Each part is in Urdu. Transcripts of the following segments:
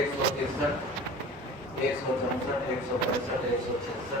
163, 164, 165, 166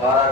12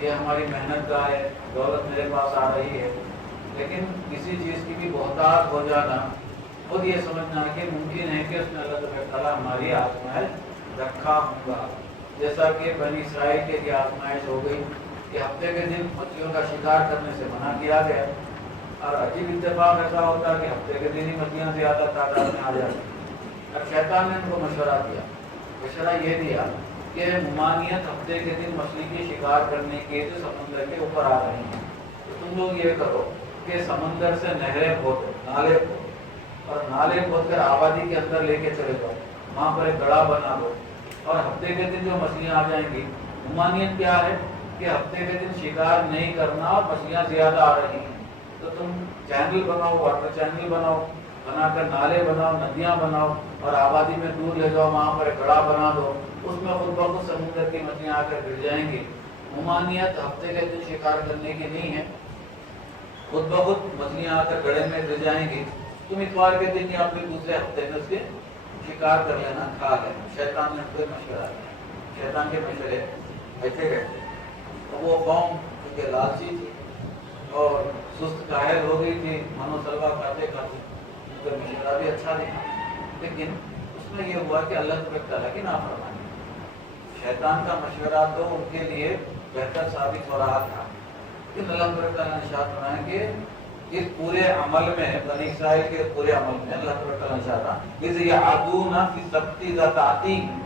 یہ ہماری محنت کا ہے، دولت میرے پاس آ رہی ہے، لیکن کسی چیز کی بھی بہتات ہو جانا، خود یہ سمجھنا کہ ممکن ہے کہ اس میں اللہ تعالیٰ ہماری آزمائش رکھا ہوگا. جیسا کہ بنی اسرائیل کے لیے آزمائش ہو گئی کہ ہفتے کے دن مچھلیوں کا شکار کرنے سے منع کیا گیا، اور عجیب اتفاق ایسا ہوتا ہے کہ ہفتے کے دن ہی مچھلیاں زیادہ تعداد میں آ جاتی. اب شیطان نے ان کو مشورہ دیا، مشورہ یہ دیا کہ ممانعت ہفتے کے دن مچھلی کی شکار کرنے کے جو سمندر کے اوپر آ رہی ہیں، تو تم لوگ یہ کرو کہ سمندر سے نہریں کھودو، نالے کھودو، اور نالے کھود کر آبادی کے اندر لے کے چلے جاؤ، وہاں پر ایک گڑھا بنا دو، اور ہفتے کے دن جو مچھلیاں آ جائیں گی، ممانعت کیا ہے کہ ہفتے کے دن شکار نہیں کرنا اور مچھلیاں زیادہ آ رہی ہیں، تو تم چینل بناؤ، واٹر چینل بناؤ، بنا کر نالے بناؤ، ندیاں بناؤ، اور آبادی میں دور لے جاؤ، وہاں پر ایک گڑھا بنا دو، اس میں خود بخود سمندر کی مچھلیاں آ کر گر جائیں گی. ممانعت ہفتے کے دن شکار کرنے کی نہیں ہے، خود بخود مچھلیاں آ کر گڑھے میں گر جائیں گی، تم اتوار کے دن یا پھر دوسرے ہفتے میں اس کے شکار کر لینا، کھا لینا. شیطان نے کوئی مشورہ دیا، شیطان کے مشورے ایسے رہتے. تو وہ قوم کیونکہ لالچی تھی اور سست کاہل ہو گئی تھی، منو سلوا کھاتے کھاتے، ان کا مشورہ بھی اچھا نہیں، لیکن اس میں یہ ہوا کہ اللہ تعالیٰ کی نافرمانی. شیطان کا مشورہ تو ان کے لیے بہتر ثابت ہو رہا تھا، لیکن اللہ تعالیٰ نے ارشاد فرمایا کہ اس پورے عمل میں، بنی اسرائیل کے پورے عمل میں اللہ تعالیٰ نے ارشاد فرمایا اذ یعدون فی السبت اذا تأتیہم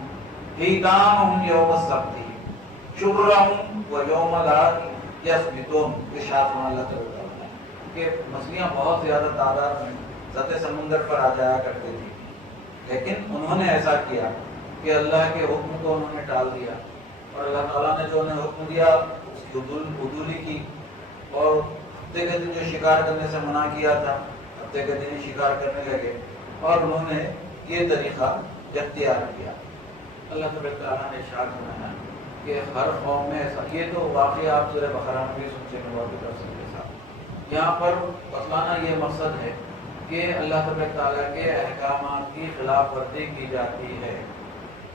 حیتانہم یوم السبت شرهم ویوم لا یسبتون. ارشاد فرمایا اللہ تعالیٰ کہ مچھلیاں بہت زیادہ تعداد میں سطح سمندر پر آ جایا کرتی تھی، لیکن انہوں نے ایسا کیا کہ اللہ کے حکم کو انہوں نے ٹال دیا، اور اللہ تعالیٰ نے جو انہیں حکم دیا اس کی عدولی کی، اور ہفتے کے دن جو شکار کرنے سے منع کیا تھا ہفتے کے دن ہی شکار کرنے لگے، اور انہوں نے یہ طریقہ اختیار کیا. اللہ تعالیٰ نے ارشاد فرمایا کہ ہر قوم میں ایسا. یہ تو واقعہ آپ سورہ بقرہ میں بھی سنتے ہیں بہت تفصیل کے ساتھ. یہاں پر بتلانا یہ مقصد ہے کہ اللہ تعالیٰ کے احکامات کی خلاف ورزی کی جاتی ہے.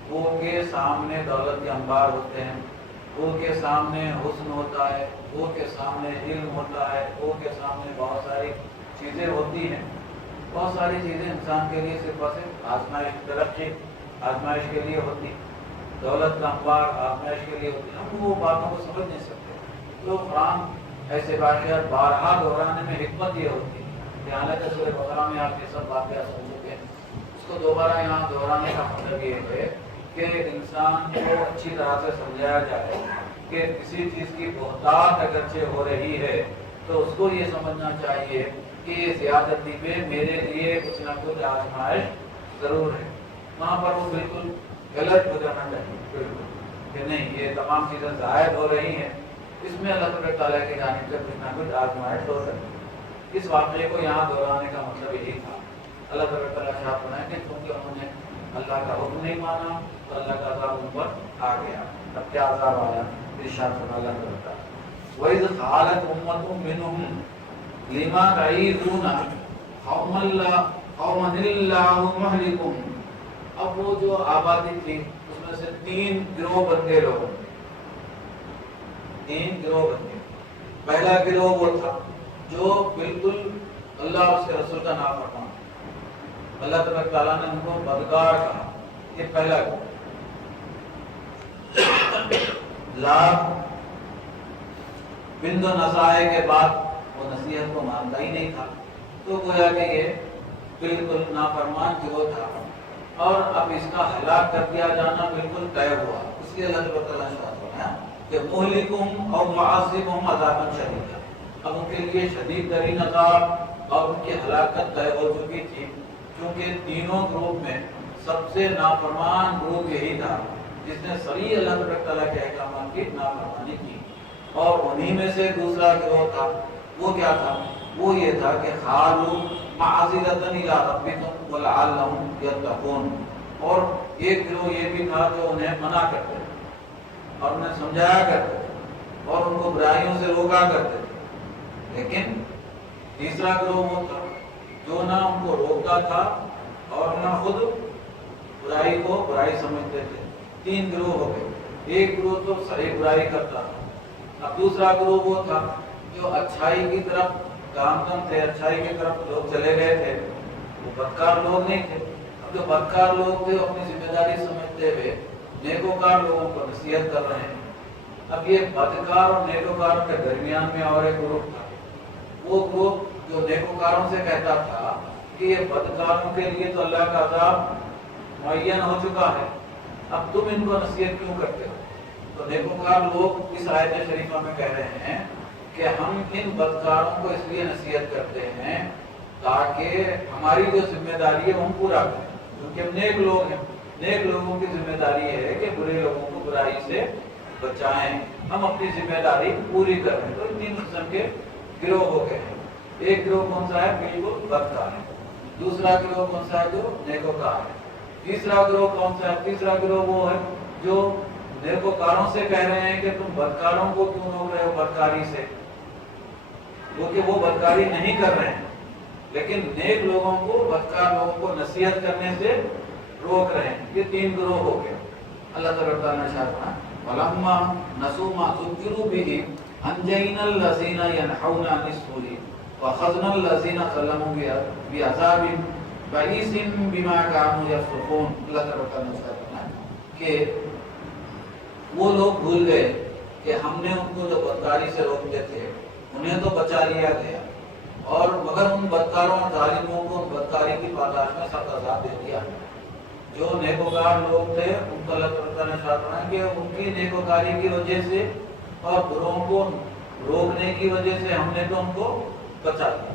وہ کے سامنے دولت کے انبار ہوتے ہیں، وہ کے سامنے حسن ہوتا ہے، وہ کے سامنے علم ہوتا ہے، وہ کے سامنے بہت ساری چیزیں ہوتی ہیں. بہت ساری چیزیں انسان کے لیے صرف اور صرف آزمائش، ترقی آزمائش کے لیے ہوتی، دولت کا انبار آزمائش کے لیے ہوتی. ہم وہ باتوں کو سمجھ نہیں سکتے. تو قرآن ایسے واقعات بارہا دہرانے میں حکمت یہ ہوتی ہے کہ حالانکہ سورہ بقرہ میں آپ یہ سب واقعات سن چکے ہیں، اس کو دوبارہ یہاں دہرانے کا مطلب یہ ہے کہ انسان کو اچھی طرح سے سمجھایا جائے کہ کسی چیز کی بہتات اگرچہ ہو رہی ہے تو اس کو یہ سمجھنا چاہیے کہ یہ زیادتی پہ میرے لیے کچھ نہ کچھ آزمائش ضرور ہے. وہاں پر وہ بالکل غلط ہو جانا چاہیے، بالکل کہ نہیں یہ تمام چیزیں زائد ہو رہی ہیں، اس میں اللہ تعالیٰ کی جانب سے کچھ نہ کچھ آزمائش ہو سکتی ہے. اس واقعے کو یہاں دہرانے کا مطلب یہی تھا. اللہ تعالیٰ شاہ بنائے کہ کیونکہ انہوں نے اللہ کا حکم نہیں مانا تو اللہ کا عذاب ان پر آ گیا. اب کیا عذاب آیا؟ ارشاد فرمایا اللہ تعالیٰ وَإِذْ قَالَتْ أُمَّةٌ مِّنْهُمْ لِمَ تَعِظُونَ قَوْمًا اللَّهُ مُهْلِكُهُمْ. اب وہ جو آبادی تھی اس میں سے 3 گروہ بن گئے لوگوں، 3 گروہ بن گئے. پہلا گروہ وہ تھا جو بالکل اللہ اور اس کے رسول کا نافرمان، اللہ تعالیٰ نے ان کو بدکار کہا. یہ پہلا گروہ. لاکھ بند و نصائح کے بعد وہ نصیحت کو مانتا ہی نہیں تھا، تو گویا کہ یہ بالکل نافرمان گروہ تھا، اور اب اس کا ہلاک کر دیا جانا بالکل طے ہوا. اس لیے اللہ تعالیٰ نے فرمایا کہ مہلکہم اور معذبہم عذابا شدیدا. اب ان کے لیے شدید ترین عذاب اور ان کی ہلاکت طے ہو چکی تھی، کیونکہ تینوں گروپ میں سب سے نافرمان گروپ یہی تھا جس نے صریح اللہ تعالیٰ کے احکامات کی نافرمانی کی. اور انہی میں سے دوسرا گروہ تھا، وہ کیا تھا؟ وہ یہ تھا کہ خالو معذرۃ الی ربکم ولعلہم یتقون. اور ایک گروہ یہ بھی تھا جو انہیں منع کرتے تھے اور انہیں سمجھایا کرتے تھے اور ان کو برائیوں سے روکا کرتے تھے. لیکن تیسرا گروہ وہ تھا جو نہ ان کو روکتا تھا اور نہ خود برائی کو برائی سمجھتے تھے. 3 گروہ ہو گئے. ایک گروہ تو صحیح برائی کرتا تھا، اب دوسرا گروہ وہ تھا جو اچھائی کی طرف گامزن تھے، اچھائی کی طرف لوگ چلے گئے تھے، وہ بدکار لوگ نہیں تھے۔ اب جو بدکار لوگ تھے اپنی ذمہ داری سمجھتے ہوئے نیکوکار لوگوں کو نصیحت کر رہے ہیں۔ اب یہ بدکار اور نیکوکاروں کے درمیان میں اور ایک گروہ تھا، وہ گروہ جو نیکوکاروں سے کہتا تھا کہ یہ بدکاروں کے لیے تو اللہ کا عذاب معین ہو چکا ہے، اب تم ان کو نصیحت کیوں کرتے ہو؟ تو نیکوکار لوگ اس آیت شریفہ میں کہہ رہے ہیں کہ ہم ان بدکاروں کو اس لیے نصیحت کرتے ہیں تاکہ ہماری جو ذمہ داری ہے ہم پورا کریں، کیونکہ ہم نیک لوگ ہیں۔ نیک لوگوں کی ذمہ داری ہے کہ برے لوگوں کو برائی سے بچائیں، ہم اپنی ذمہ داری پوری کریں۔ تو تین قسم کے گروہ ہو گئے ہیں۔ ایک گروہ کون سا ہے؟ بالکل بدکار ہے۔ دوسرا گروہ کون سا ہے؟ جو نیکوکار ہے۔ تیسرا گروہ کون سا ہے؟ تیسرا گروہ وہ ہے جو نیکوکاروں سے کہہ رہے ہیں کہ تم بدکاروں کو کیوں روک رہے ہو بدکاری سے، کیونکہ وہ بدکاری نہیں کر رہے ہیں، لیکن نیک لوگوں کو بدکار لوگوں کو نصیحت کرنے سے روک رہے ہیں۔ یہ تین گروہ ہو گئے۔ اللہ تبارک تعالیٰ نے ارشاد فرمایا وَلَمَّا نَسُوا مَا ذُكِّرُوا بِهِ أَنجَيْنَا الَّذِينَ يَنْهَوْنَ عَنِ السُّوءِ وَأَخَذْنَا الَّذِينَ ظَلَمُوا بِعَذَابٍ بَئِيسٍ بِمَا كَانُوا يَفْسُقُونَ۔ اللہ تبارک تعالیٰ نے فرمایا کہ وہ لوگ بھول گئے کہ ہم نے ان کو جو بدکاری سے روکتے تھے انہیں تو بچا لیا گیا، اور مگر ان بدکاروں اور ظالموں کو ان بدکاری کی پاداش میں سخت عذاب دے دیا۔ جو نیکوکار لوگ تھے ان کو اللہ تعالیٰ نے فرمایا کہ ان کی نیکوکاری کی وجہ سے اور بروں کو روکنے کی وجہ سے ہم نے تو ان کو بچا لیا،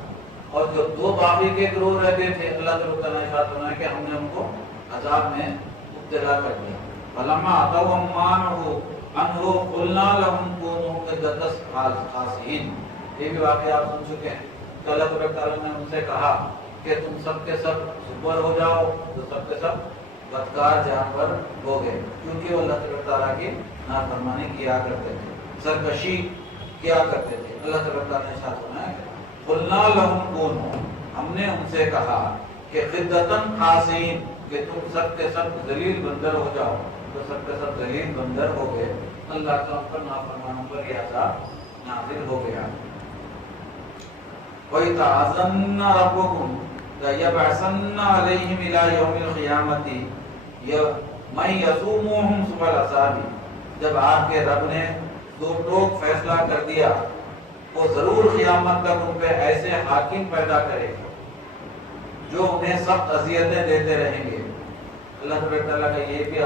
اور جو دو باقی کے گروہ رہتے تھے اللہ تعالیٰ نے فرمایا کہ ہم نے ان کو عذاب میں مبتلا کر دیا۔ فَلَمَّا أَتَوْا عَمَّا نُهُوا عَنْهُ قُلْنَا لَهُمْ كُونُوا قِرَدَةً خَاسِئِينَ۔ یہ بھی واقعہ آپ سن چکے ہیں کہ اللہ تعالیٰ نے ان سے کہا کہ تم سب کے سب سپر ہو جاؤ، تو سب کے سب بدکار جانور ہو گئے، کیونکہ وہ اللہ تعالیٰ کی نافرمانی کیا کرتے تھے، سرکشی کیا کرتے تھے۔ اللہ تعالیٰ نے ارشاد فرمایا قُلْنَا لَهُمْ كُونُوا، ہم نے ان سے کہا کہ قِرَدَةً خَاسِئِينَ، کہ تم سب کے سب ذلیل بندر ہو جاؤ، تو سب کے سب ذلیل بندر ہو گئے۔ اللہ کا ان پر نافرمانوں پر یہ عذاب نازل ہو گیا۔ وَإِذَا رَبُّكُمْ لَيَبْعَثَنَّ عَلَيْهِمْ إِلَى يَوْمِ الْقِيَامَةِ مَن يَسُومُهُمْ سُوءَ الْعَذَابِ، جب آپ کے رب نے دو ٹوک فیصلہ کر دیا، وہ ضرور قیامت تک ان پہ ایسے حاکم پیدا کرے گا جو انہیں سخت اذیتیں دیتے رہیں گے۔ اللہ تعالیٰ کا یہ بھی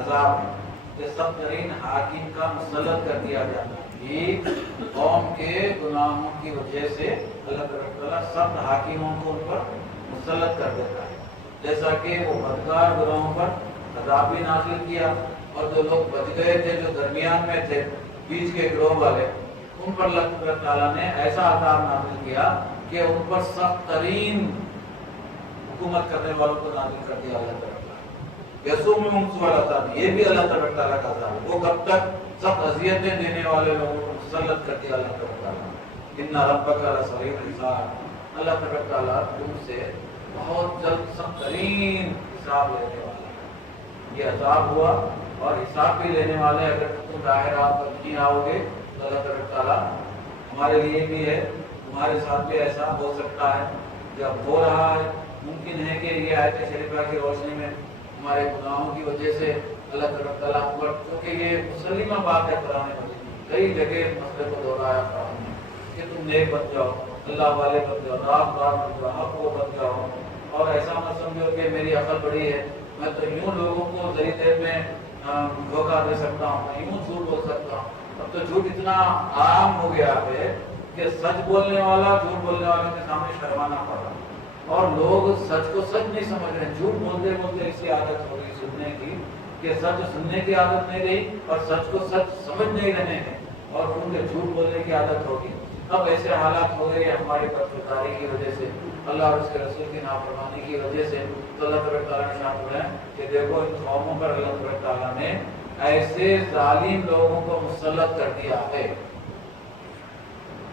عذاب ہے کہ سخت ترین حاکم کا مسلط کر دیا جاتا ہے۔ ایک قوم کے گناہوں کی وجہ سے اللہ تعالیٰ سخت حاکموں کو ان پر مسلط کر دیتا ہے، جیسا کہ وہ بدکار گروہوں پر عذاب بھی نازل کیا، اور جو لوگ بچ گئے تھے جو درمیان میں تھے بیچ کے گروہ والے، ان پر اللہ تعالیٰ نے ایسا عذاب نازل کیا کہ ان پر سخت ترین حکومت کرنے والوں کو نازل کر دیا اللہ تعالیٰ۔ یسومہم سوء العذاب، یہ بھی اللہ تعالیٰ کا عذاب ہے، وہ کب تک سخت اذیتیں دینے والے لوگوں کو مسلط کر دیا اللہ تعالیٰ۔ ان ربک لسریع الحساب، اللہ تعالیٰ تم سے بہت جلد سخت ترین حساب لینے والا ہے۔ یہ عذاب ہوا اور حساب بھی لینے والے، اگر تم راہ راست پر نہیں آؤ گے تو اللہ تعالیٰ ہمارے لیے بھی ہے، تمہارے ساتھ بھی ایسا ہو سکتا ہے۔ جب ہو رہا ہے ممکن ہے کہ یہ آیت شریفہ کی روشنی میں ہمارے گناہوں کی وجہ سے اللہ تعالیٰ پر، کیونکہ یہ مسلمہ بات ہے قرآن مجید میں، کئی جگہ مسئلے کو دہرایا قرآن نے کہ تم نیک بن جاؤ، اللہ والے بن جاؤ، راستدار بن جاؤ، حق کو بن جاؤ، اور ایسا مت سمجھو کہ میری عقل بڑی ہے، میں تو یوں لوگوں کو ذریعے دیر میں دھوکہ دے سکتا ہوں، میں یوں جھوٹ بول سکتا ہوں۔ اب تو جھوٹ اتنا عام ہو گیا ہے کہ سچ بولنے والا جھوٹ بولنے والوں کے سامنے شرمانا پڑ رہا، اور لوگ سچ کو سچ نہیں سمجھ رہے، جھوٹ بولتے بولتے ایسی عادت ہو گئی سننے کی کہ سچ سننے کی عادت نہیں رہی اور سچ کو سچ سمجھ نہیں رہے ہیں، اور ان کے جھوٹ بولنے کی عادت ہوگی۔ اب ایسے حالات ہو گئے ہماری بدکاری کی وجہ سے، اللہ اور اس کے رسول کی نافرمانی کی وجہ سے۔ تو اللہ تعالیٰ نے شامل ہے کہ دیکھو ان قوموں پر اللہ تعالیٰ نے ایسے ظالم لوگوں کو مسلط کر دیا ہے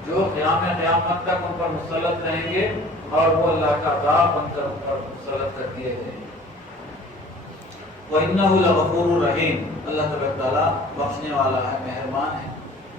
جو قیامت تک ان پر مسلط رہیں گے، اور وہ اللہ کا عذاب بن کر ان پر مسلط کر دیے گئے۔ وَإِنَّهُ لَغَفُورٌ رَحِيمٌ، اللہ تعالیٰ بخشنے والا ہے، مہربان ہے۔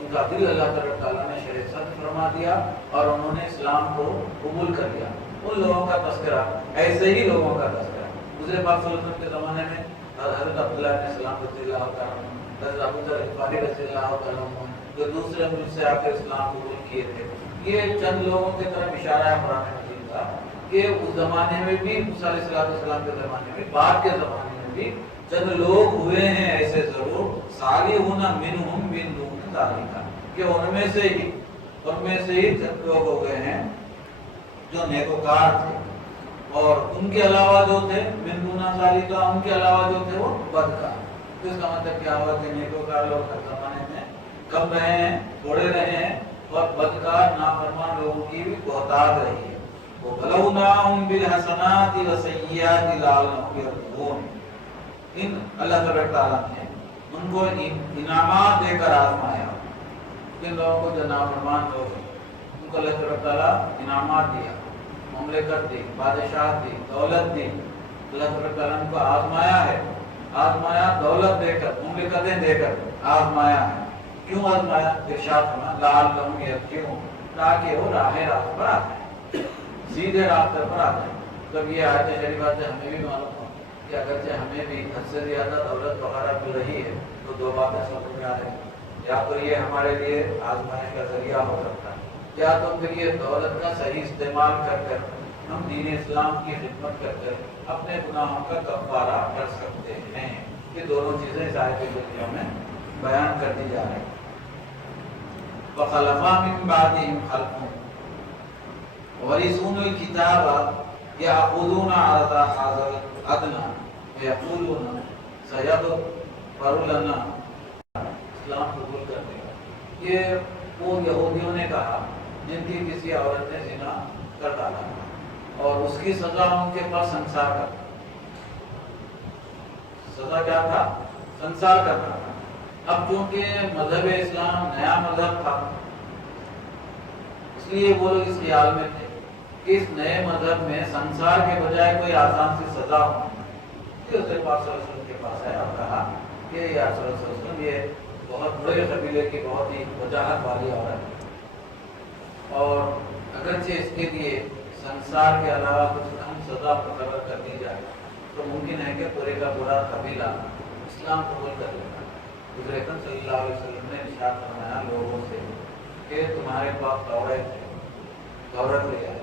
ان کا دل اللہ تعالیٰ نے شرح صدر فرما دیا اور انہوں نے اسلام کو قبول کر لیا. ان لوگوں کا تذکرہ، ایسے ہی لوگوں کا تذکرہ حضور پاک صلی اللہ علیہ وسلم کے زمانے میں حضرت عبداللہ بن سلام رضی اللہ تعالیٰ عنہ، حضرت ابو ذر غفاری رضی اللہ تعالیٰ عنہ، جو دوسرے ملک سے آ کر اسلام قبول کیے تھے. یہ چند لوگوں کی طرف اشارہ ہے قرآن مجید کا کہ اس زمانے میں بھی موسیٰ علیہ السلام کے زمانے میں، بعد کے زمانے میں بھی چند لوگ ہوئے ہیں ایسے ضرور، صالحون منہم من دون ذالک، کہ ان میں سے ہی چند لوگ ہو گئے ہیں جو نیکوکار تھے، اور ان کے علاوہ جو تھے من دون ذالک، ان کے علاوہ جو تھے وہ بدکار. تو اس کا مطلب کیا ہوا کہ نیکوکار لوگ ہر زمانے میں کم رہے ہیں، تھوڑے رہے ہیں، اور بدکار نافرمان لوگوں کی بھی بہتات رہی ہے. وَبَلَوْنَاهُمْ بِالْحَسَنَاتِ وَالسَّيِّئَاتِ لَعَلَّهُمْ يَرْجِعُونَ. ان اللہ تعالیٰ نے ان کو انعامات دے کر آزمایا. جن لوگوں کو جو نافرمان لوگ ہیں ان کو اللہ تعالیٰ انعامات دیا، مملکت دی، بادشاہت دی، دولت دی. اللہ تعالیٰ نے ان کو آزمایا ہے، آزمایا دولت دے کر، مملکتیں دے کر آزمایا ہے. کیوں آزمایا؟ ارشاد فرمایا لعلہم یرجعون، تاکہ وہ راہ راست پر آتے ہیں، سیدھے راستے پر آتے ہیں. جب یہ آیت شریفہ سے ہمیں بھی معلوم ہو کہ اگرچہ ہمیں بھی حد سے زیادہ دولت وغیرہ مل رہی ہے تو دو باتیں سمجھ میں آ رہی ہیں. یا تو یہ ہمارے لیے آزمائش کا ذریعہ ہو سکتا ہے، یا تو پھر یہ دولت کا صحیح استعمال کر کر ہم دین اسلام کی خدمت کر کر اپنے گناہوں کا کفارہ کر سکتے ہیں. یہ دونوں چیزیں اس آیت کے ذریعے میں بیان کر دی جا رہی ہیں. فَخَلَفَ مِن بَعْدِهِمْ خَلْفٌ وَرِثُوا الْكِتَابَ يَأْخُذُونَ عَرَضَ هَٰذَا الْأَدْنَىٰ وَيَقُولُونَ سَيَغْفَرُ لَنَا. اسلام قبول کر لیا. یہ وہ یہودیوں نے کہا جن کی کسی عورت نے زنا کر ڈالا اور اس کی سزا ان کے پاس سنسار کا. سزا کیا تھا؟ سنسار کرنا. اب چونکہ مذہب اسلام نیا مذہب تھا، اس لیے وہ لوگ اس خیال میں تھے کہ اس نئے مذہب میں سنسار کے بجائے کوئی آسان سی سزا ہو. حضرت پاک صلی اللہ علیہ وسلم کے پاس ہے اور کہا کہ یا صلی اللہ علیہ وسلم یہ بہت بڑے قبیلے کی بہت ہی وجاہت والی عورت ہے، اور اگرچہ اس کے لیے سنسار کے علاوہ کچھ اہم سزا مقرر کر دی جائے تو ممکن ہے کہ پورے کا پورا قبیلہ اسلام قبول کر لے گا. حضور اکرم صلی اللہ علیہ وسلم نے ارشاد فرمایا لوگوں سے کہ تمہارے پاس تورات ہے، تورات لے آئے.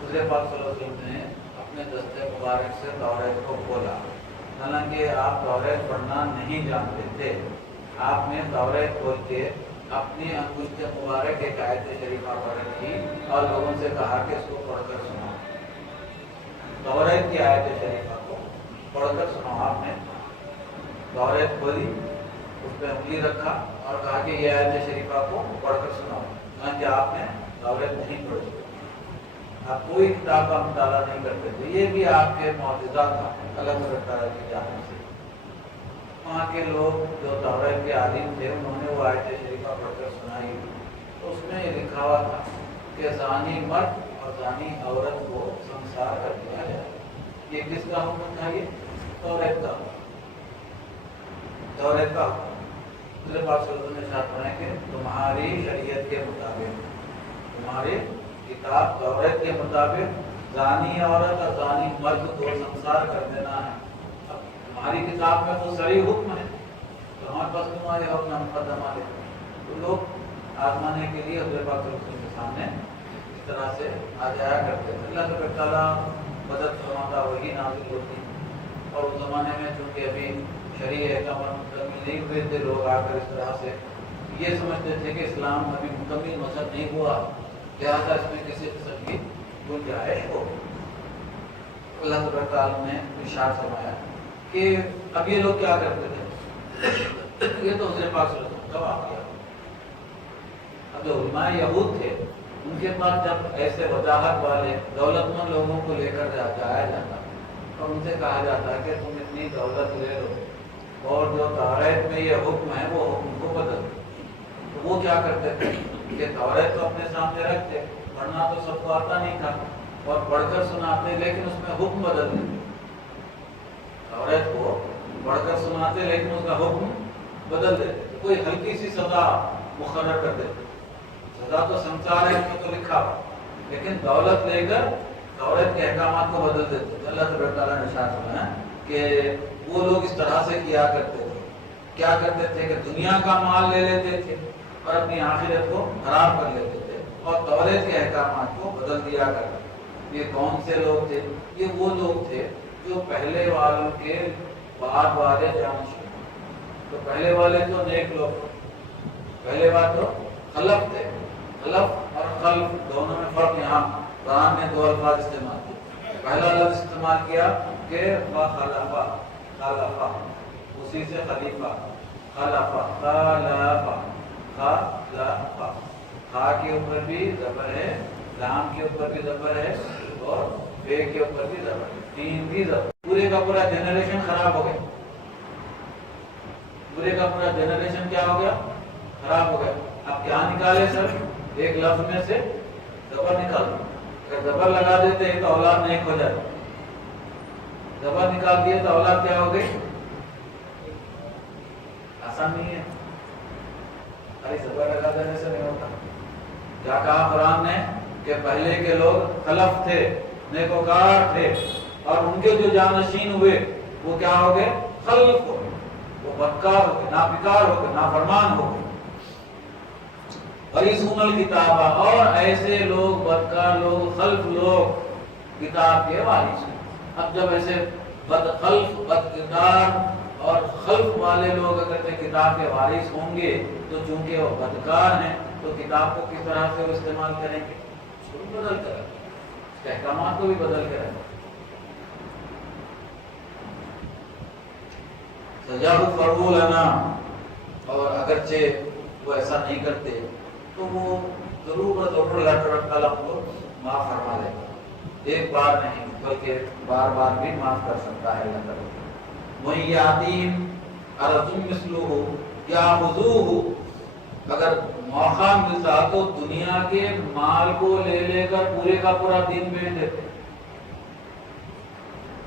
حضور پاک صلی اللہ علیہ وسلم نے اپنے دستے مبارک سے تورات کو کھولا، حالانکہ آپ تورات پڑھنا نہیں جانتے تھے. آپ نے تورات کھول کے اپنی انگشت مبارک ایک آیت شریفہ پڑھ رکھی اور لوگوں سے کہا کہ اس کو پڑھ کر سناؤ. تورات کی آیت شریفہ کو پڑھ کر سناؤ. آپ نے تورات کھولی، اس پہ انگلی رکھا اور کہا کہ یہ آیت شریفہ کو پڑھ کر سناؤ، حالانکہ آپ نے تورات نہیں پڑھی، آپ کوئی کتاب کا مطالعہ نہیں کرتے تھے. یہ بھی آپ کے معجزہ تھا اللہ تعالیٰ کی جانب سے. وہاں کے لوگ جو تورات کے عالم تھے انہوں نے وہ آیت شریفہ پڑھ کر سنائی، تو اس میں یہ لکھا ہوا تھا کہ زانی مرد اور زانی عورت کو سنسار کر دیا جائے. یہ کس کا حکم تھا؟ یہ تورات کا، تورات کا حکم. حضرت پاک صلی اللہ علیہ وسلم نے ارشاد فرمایا کہ تمہاری شریعت کے مطابق، تمہاری کتاب تورات کے مطابق زانی عورت اور زانی مرد کو سنسار کر دینا ہے. اب ہماری کتاب میں تو صحیح حکم ہے تو ہمارے پاس تمہارے حکم مقدمہ ہے. تو لوگ آزمانے کے لیے حضرت پاک صلی اللہ علیہ وسلم کے سامنے اس طرح سے آ جایا کرتے تھے. اللہ تعالیٰ مدد فرماتا، وہی نازل ہوتی. اور اس زمانے میں چونکہ ابھی شریعہ احکامات مکمل نہیں ہوئے تھے، لوگ آ کر اس طرح سے یہ سمجھتے تھے کہ اسلام ابھی مکمل مذہب نہیں ہوا، لہٰذا اس میں کسی قسم کی گنجائش ہو. اللہ تعالیٰ نے ارشاد فرمایا کہ اب یہ لوگ کیا کرتے تھے، یہ تو حضرت پاک صلی اللہ علیہ وسلم کا واقعہ. اب جو علماء یہود تھے ان کے پاس جب ایسے وجاہت والے دولت مند لوگوں کو لے کر جایا جاتا اور ان سے کہا جاتا کہ تم اتنی دولت لے لو اور جو تورات میں یہ حکم ہے وہ حکم کو بدل دو، تو وہ کیا کرتے تھے کہ تورات تو اپنے سامنے رکھتے، پڑھنا تو سب کو آتا نہیں تھا اور پڑھ کر سناتے، لیکن اس میں حکم بدل دیتے. تورات کو پڑھ کر سناتے لیکن اس کا حکم بدل دیتے. کوئی ہلکی سی سزا مقرر کر دیتے. سزا تو سمسار ہے، اس میں تو لکھا ہوا، لیکن دولت لے کر دولت کے احکامات کو بدل دیتے تھے. اللہ تبارک تعالیٰ نے ارشاد فرمایا کہ وہ لوگ اس طرح سے کیا کرتے تھے. کیا کرتے تھے کہ دنیا کا مال لے لیتے تھے اور اپنی آخرت کو خراب کر لیتے تھے اور دولت کے احکامات کو بدل دیا کرتے تھے. یہ کون سے لوگ تھے؟ یہ وہ لوگ تھے جو پہلے والوں کے بعد والے جانشین. تو پہلے والے تو نیک لوگ، پہلے بات تو خلف تھے. خلف اور خلف دونوں میں فرق یہاں قرآن نے دو الفاظ استعمال کیے. پہلا لفظ استعمال کیا کہ خلفا، خلفا اسی سے خلیفہ، خلفا خلفا خلفا. خا کے اوپر بھی زبر ہے، لام کے اوپر بھی زبر ہے اور بے کے اوپر بھی زبر ہے. تین بھی زبر. پورے کا پورا جنریشن خراب ہو گیا. پورے کا پورا جنریشن کیا ہو گیا؟ خراب ہو گیا. اب کیا نکالے سر؟ ایک لفظ میں سے زبر نکال دو. اگر زبر لگا دیتے تو اولاد نیک ہو جاتی. زبر نکال دیے تو اولاد کیا ہو گئی؟ آسان نہیں ہے. ارے زبر لگا دینے سے نہیں ہوتا. کیا کہا قرآن نے کہ پہلے کے لوگ خلف تھے، نیکوکار تھے، اور ان کے جو جانشین ہوئے وہ کیا ہو گئے؟ خلف ہو گئے. وہ بدکار ہو گئے، ناپکار ہو گئے، نافرمان ہو گئے. وَيَرِثُونَ الْكِتَابَ، اور ایسے لوگ، بدکار لوگ، خلف لوگ کتاب کے وارث ہیں. اب جب ایسے بدخلف، بدکردار اور خلف والے لوگ اگر کتاب کے وارث ہوں گے تو چونکہ وہ بدکار ہیں تو کتاب کو کس طرح سے وہ استعمال کریں گے؟ بدل کر، اس کے احکامات کو بھی بدل کر. سَيَغْفِرُ لَنَا، اور اگرچہ وہ ایسا نہیں کرتے تو وہ ضرور اللہ تعالیٰ کو معاف فرما دے گا. ایک بار نہیں بلکہ بار بار بھی معاف کر سکتا ہے اللہ تعالیٰ. وَإِن يَأْتِهِمْ عَرَضٌ مِثْلُهُ يَأْخُذُوهُ، اگر موقع ملتا تو دنیا کے مال کو لے لے کر پورے کا پورا دین بیچ دیتے.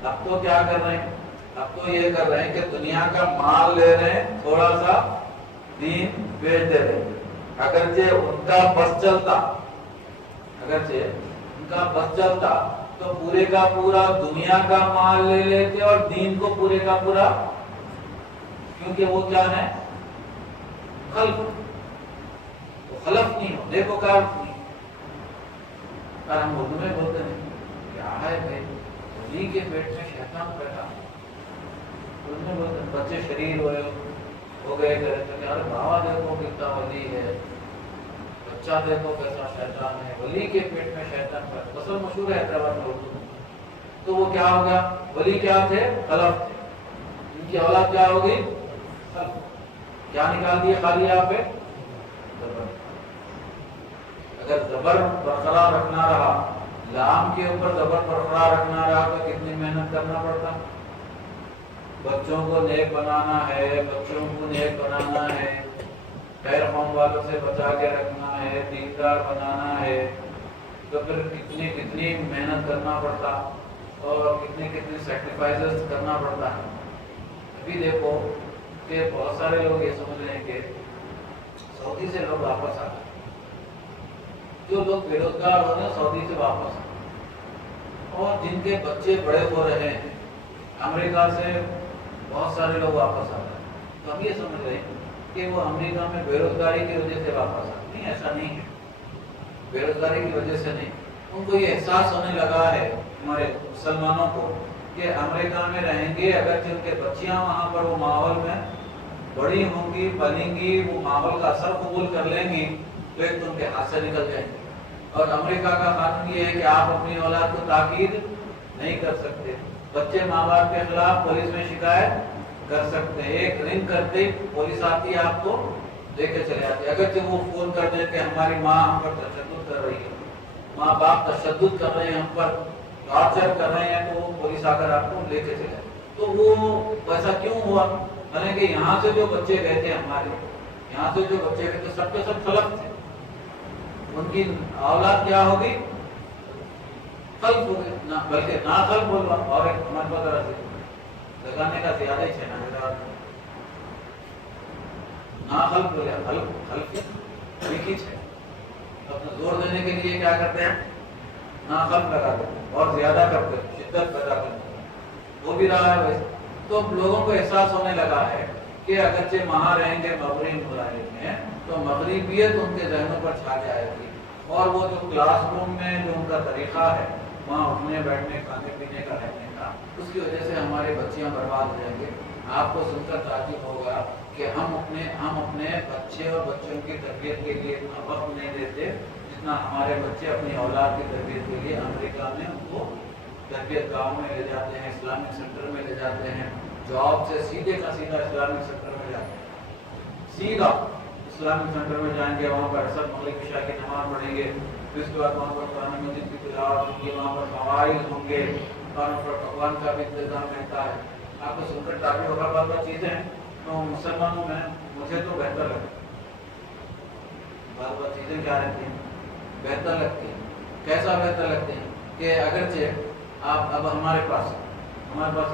اب تو کیا کر رہے ہیں؟ اب تو یہ کر رہے ہیں کہ دنیا کا مال لے رہے ہیں، تھوڑا سا دین بیچ دے رہے ہیں. اگرچہ ان کا بس چلتا، اگرچہ ان کا بس چلتا تو پورے کا پورا دنیا کا مال لے لیتے اور دین کو پورے کا پورا، کیونکہ وہ کیا ہے؟ خلف. خلف نہیں ہو، نیکوکار نہیں. اور ہم اردو میں بولتے ہیں کیا ہے بھائی، ولی کے پیٹ میں شیطان بیٹھا. اردو میں بولتے ہیں بچے شریر ہوئے ہو گئے کہتے ہیں ارے بابا دیکھو کتنا ولی ہے، بچہ دیکھو کیسا شیطان ہے، ولی کے پیٹ میں شیطان بیٹھا. اصل مشہور ہے حیدرآباد میں اردو میں. تو وہ کیا ہو گیا؟ ولی کیا تھے؟ خلف تھے. ان کی اولاد کیا ہو گئی؟ خلف. کیا نکال دیے خالی یہاں پہ؟ زبر. اگر زبر برقرار رکھنا رہا، لام کے اوپر زبر برقرار رکھنا رہا تو کتنی محنت کرنا پڑتا. بچوں کو نیک بنانا ہے، بچوں کو نیک بنانا ہے، خیر قوم والوں سے بچا کے رکھنا ہے، دیندار بنانا ہے، تو پھر کتنی کتنی محنت کرنا پڑتا اور کتنی کتنی سیکریفائسز کرنا پڑتا ہے. ابھی دیکھو کہ بہت سارے لوگ یہ سمجھ رہے ہیں کہ سعودی سے لوگ واپس آ گئے. جو لوگ بے روزگار ہو رہے ہیں سعودی سے واپس آ گئے، اور جن کے بچے بڑے ہو رہے ہیں امریکہ سے بہت سارے لوگ واپس آ رہے ہیں. تو ہم یہ سمجھ رہے ہیں کہ وہ امریکہ میں بے روزگاری کی وجہ سے واپس آ رہے ہیں. ایسا نہیں ہے، بے روزگاری کی وجہ سے نہیں. ان کو یہ احساس ہونے لگا ہے ہمارے مسلمانوں کو کہ امریکہ میں رہیں گے، اگرچہ ان کے بچیاں وہاں پر وہ ماحول میں بڑی ہوں گی، پلیں گی، وہ ماحول کا اثر قبول کر لیں گی تو ایک تو ان کے ہاتھ سے نکل جائیں گے. اور امریکہ کا قانون یہ ہے کہ آپ اپنی اولاد کو تاکید نہیں کر سکتے. بچے ماں باپ کے خلاف پولیس میں شکایت کر سکتے ہیں. ایک رنگ کرتے پولیس آتی ہے، آپ کو لے کے چلے جاتے. اگرچہ وہ فون کر دیں کہ ہماری ماں ہم پر تشدد کر رہی ہے، ماں باپ تشدد کر رہے ہیں، ہم پر ٹارچر کر رہے ہیں، تو وہ پولیس آ کر آپ کو لے کے چلے. تو وہ ویسا کیوں ہوا؟ مطلب کہ یہاں سے جو بچے گئے تھے، ہمارے یہاں سے جو بچے گئے تھے سب کے سب خلف تھے. ان کی اولاد کیا ہوگی؟ خلف ہو گئے. نہ بلکہ نہ خلف بولوا اور ایک ہمارے وغیرہ سے لگانے کا زیادہ ہی ہے نا. نہ خلف بولے، خلف لیکیج ہے. اپنا زور دینے کے لیے کیا کرتے ہیں؟ ناخت لگا دیتے ہیں اور زیادہ کرتے ہیں, شدت پیدا کرتے ہیں. وہ بھی رہا ہے ویسے. تو لوگوں کو احساس ہونے لگا ہے کہ اگرچہ وہاں رہیں گے مغربی مظاہرے میں تو مغربیت ان کے ذہنوں پر چھا جائے گی, اور وہ جو کلاس روم میں جو ان کا طریقہ ہے وہاں اٹھنے بیٹھنے کھانے پینے کا رہنے کا, اس کی وجہ سے ہمارے بچیاں برباد ہو جائیں گے. آپ کو سن کر تعجب ہوگا کہ ہم اپنے بچے اور بچوں کی تربیت کے لیے اتنا وقت نہیں دیتے جتنا ہمارے بچے اپنی اولاد کی تربیت کے لیے امریکہ میں ان کو تربیت گاہوں میں لے جاتے ہیں, اسلامک سینٹر میں لے جاتے ہیں. جاب سے سیدھے کا سیدھا اسلامک سینٹر میں جاتے ہیں, سیدھا اسلامک سینٹر میں جائیں گے, وہاں پر اثر مغرب عشاء کی نماز پڑھیں گے, پھر اس کے بعد وہاں پر قرآن مجید کی تلاوت ہوگی, وہاں پر فوائد ہوں گے, اور وہاں پر پکوان کا بھی انتظام رہتا ہے. آپ کو سن کر تعبیر ہوگا بات بات چیزیں ہیں تو مسلمانوں میں مجھے تو بہتر لگتا ہے. بات بات چیزیں کیا رہتی ہیں؟ بہتر لگتی ہیں. کیسا بہتر لگتے ہیں کہ اگرچہ آپ اب ہمارے پاس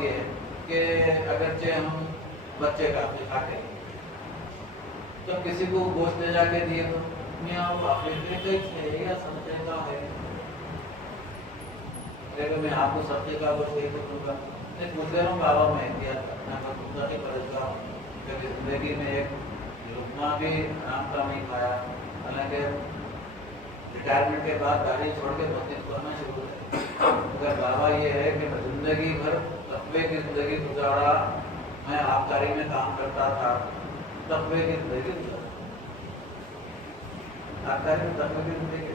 یہ ہے کہ اگرچہ ہم بچے کا کھاتے ہیں تو کسی کو گوشت لے جا کے دیے تو میاں وہ آخر ہے یا سمجھے کا ہے, میں آپ کو سبزے کا گوشت دے دوں گا. نہیں پوچھ رہا ہوں بابا میں کیا نہیں پڑھتا ہوں کیونکہ زندگی میں ایک لقمہ بھی آرام کا نہیں کھایا, حالانکہ ریٹائرمنٹ کے بعد گاڑی چھوڑ کے مسجد کرنا شروع کیا. مگر بابا یہ ہے کہ میں زندگی بھر تقوی کی زندگی گزارا, میں آبکاری میں کام کرتا تھا, تقوی کی زندگی گزارا, آبکاری میں تقوی کی زندگی,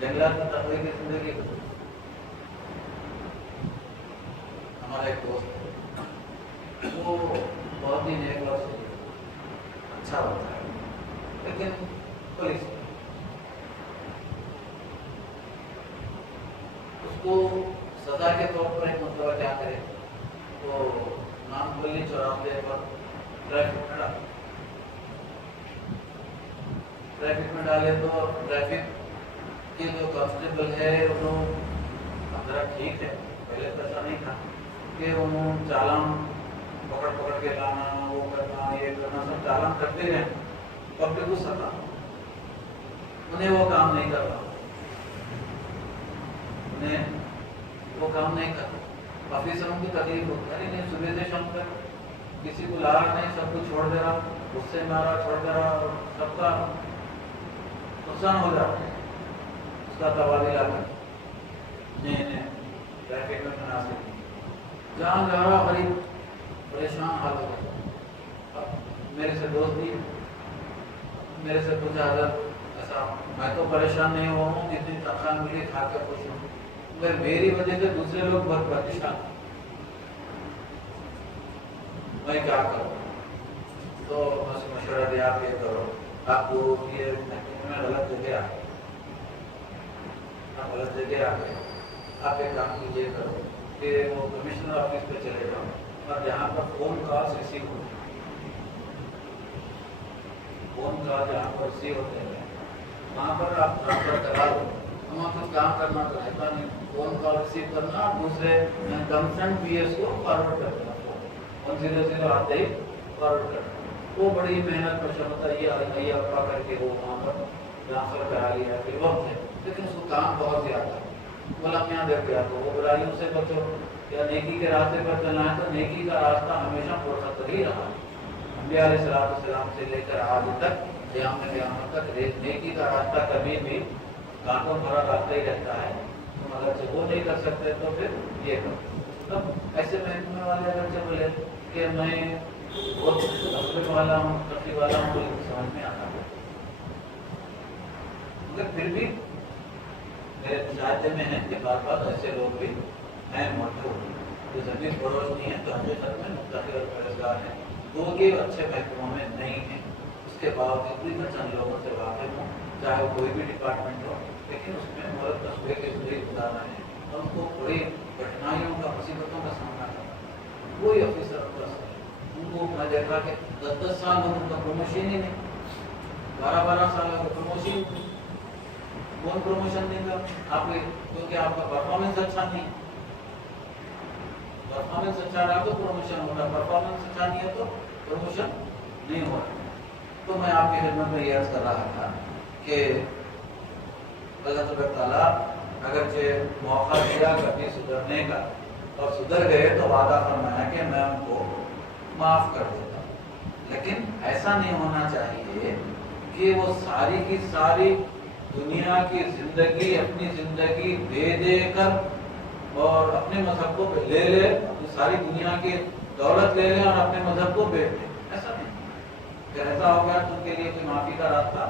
جنگلات میں تقوی کی زندگی گزارا. ہمارا ایک دوست ہے وہ بہت ہی نیک اور اچھا ہوتا ہے, لیکن پولیس اس کو سزا کے طور پر ایک مرتبہ کیا کرے تو نام بلی چوراہے پر ٹریفک میں ڈالے تو ٹریفک کے جو کانسٹیبل ہے وہ ذرا ٹھیک ہے, پہلے تو ایسا نہیں تھا کہ انہوں چالان پکڑ کے لانا, وہ کرنا یہ کرنا, سب چالان کرتے رہے. پبلک کو سزا, انہیں وہ کام نہیں کرنا, انہیں وہ کام نہیں کرنا. آفیسروں کی تکلیف ہوتی ہے, نہیں صبح سے شام تک کسی کو لا رہا نہیں, سب کو چھوڑ دے رہا, اس سے مارا چھوڑ دے رہا, سب کا نقصان ہو رہا, اس کا تبادلہ کر نہیں ٹریفک میں مناسب جہاں جا رہا غریب پریشان حال ہو گیا. میرے سے دوست بھی میرے سے کچھ حضرت ایسا, میں تو پریشان نہیں ہوا ہوں, جتنی تنخواہ ملی کھا کے خوش ہوں, مگر میری وجہ سے دوسرے لوگ بہت پریشان, میں کیا کروں. تو بس مشورہ دیا آپ یہ کرو, آپ کو یہ میں غلط جگہ آ گئے, آپ غلط جگہ آ گئے, آپ ایک کام کیجیے کرو کہ وہ کمشنر آفس پہ چلے جاؤ, اور جہاں پر فون کالس ریسیو ہوتے ہیں, فون کال جہاں پر ریسیو ہوتے ہیں وہاں پر آپ ٹرانسفر کرا دو. وہاں پر کام کرنا تو رہتا نہیں, فون کال ریسیو کرنا, دوسرے کنسرن پی ایس کو فارورڈ کر دینا, 100 آتے ہی فارورڈ کرنا. وہ بڑی محنت پر ہوتا ہے, یہ اپا کر کے وہ وہاں پر ٹرانسفر کرا لیا, پھر وقت ہے, لیکن اس کو کام بہت زیادہ ہے. بولا میاں دیکھ گیا تو وہ برائیوں سے بچو, یا نیکی کے راستے پر چلنا ہے تو نیکی کا راستہ ہمیشہ پرخطر ہی رہا. انبیاء علیہ السلام سے لے کر آج تک قیامت تک نیکی کا راستہ کبھی بھی کانٹوں بھرا راستہ ہی رہتا ہے. تم اگر سے وہ نہیں کر سکتے تو پھر یہ کرو. تب ایسے محکمے والے اگر سے بولے کہ میں بہت تفریح والا ہوں, تو سمجھ میں آتا ہے, مگر پھر بھی میرے مشاہدے میں ہے کہ بعض ایسے لوگ بھی ہیں موجود جو زمین فروش نہیں ہے, تو حقیقت میں متقی اور پرہیزگار ہیں, وہ کہ اچھے محکموں میں نہیں ہیں. اس کے باوجود بھی میں چند لوگوں سے واقف ہوں, چاہے وہ کوئی بھی ڈپارٹمنٹ ہو, لیکن اس میں ملک تصویر کی زندگی گزارنا ہے, ان کو بڑی کٹھنائیوں کا, مصیبتوں کا سامنا کرنا ہے. وہی آفیسر ان کو میں دیکھا کہ 10 سال ان کا پروموشن ہی نہیں, 12 سال کا پروموشن, کون پروموشن دیں گا آپ کو, کیونکہ آپ کا پرفارمنس اچھا نہیں, پرفارمنس اچھا رہا تو پروموشن ہوگا, پرفارمنس اچھا نہیں ہے تو پروموشن نہیں ہوگا. تو میں آپ کی خدمت میں یہ عرض کر رہا تھا کہ اللہ تبارک تعالیٰ اگرچہ موقع دیا کبھی سدھرنے کا اور سدھر گئے تو وعدہ فرمایا کہ میں ان کو معاف کر دیتا ہوں، لیکن ایسا نہیں ہونا چاہیے کہ وہ ساری کی ساری دنیا کی زندگی اپنی زندگی دے دے کر اور اپنے مذہب کو لے لے، ساری دنیا کی دولت لے لے اور اپنے مذہب کو بیچ دے. ایسا نہیں. اگر ایسا ہو گیا تو ان کے لیے کوئی معافی کا راستہ.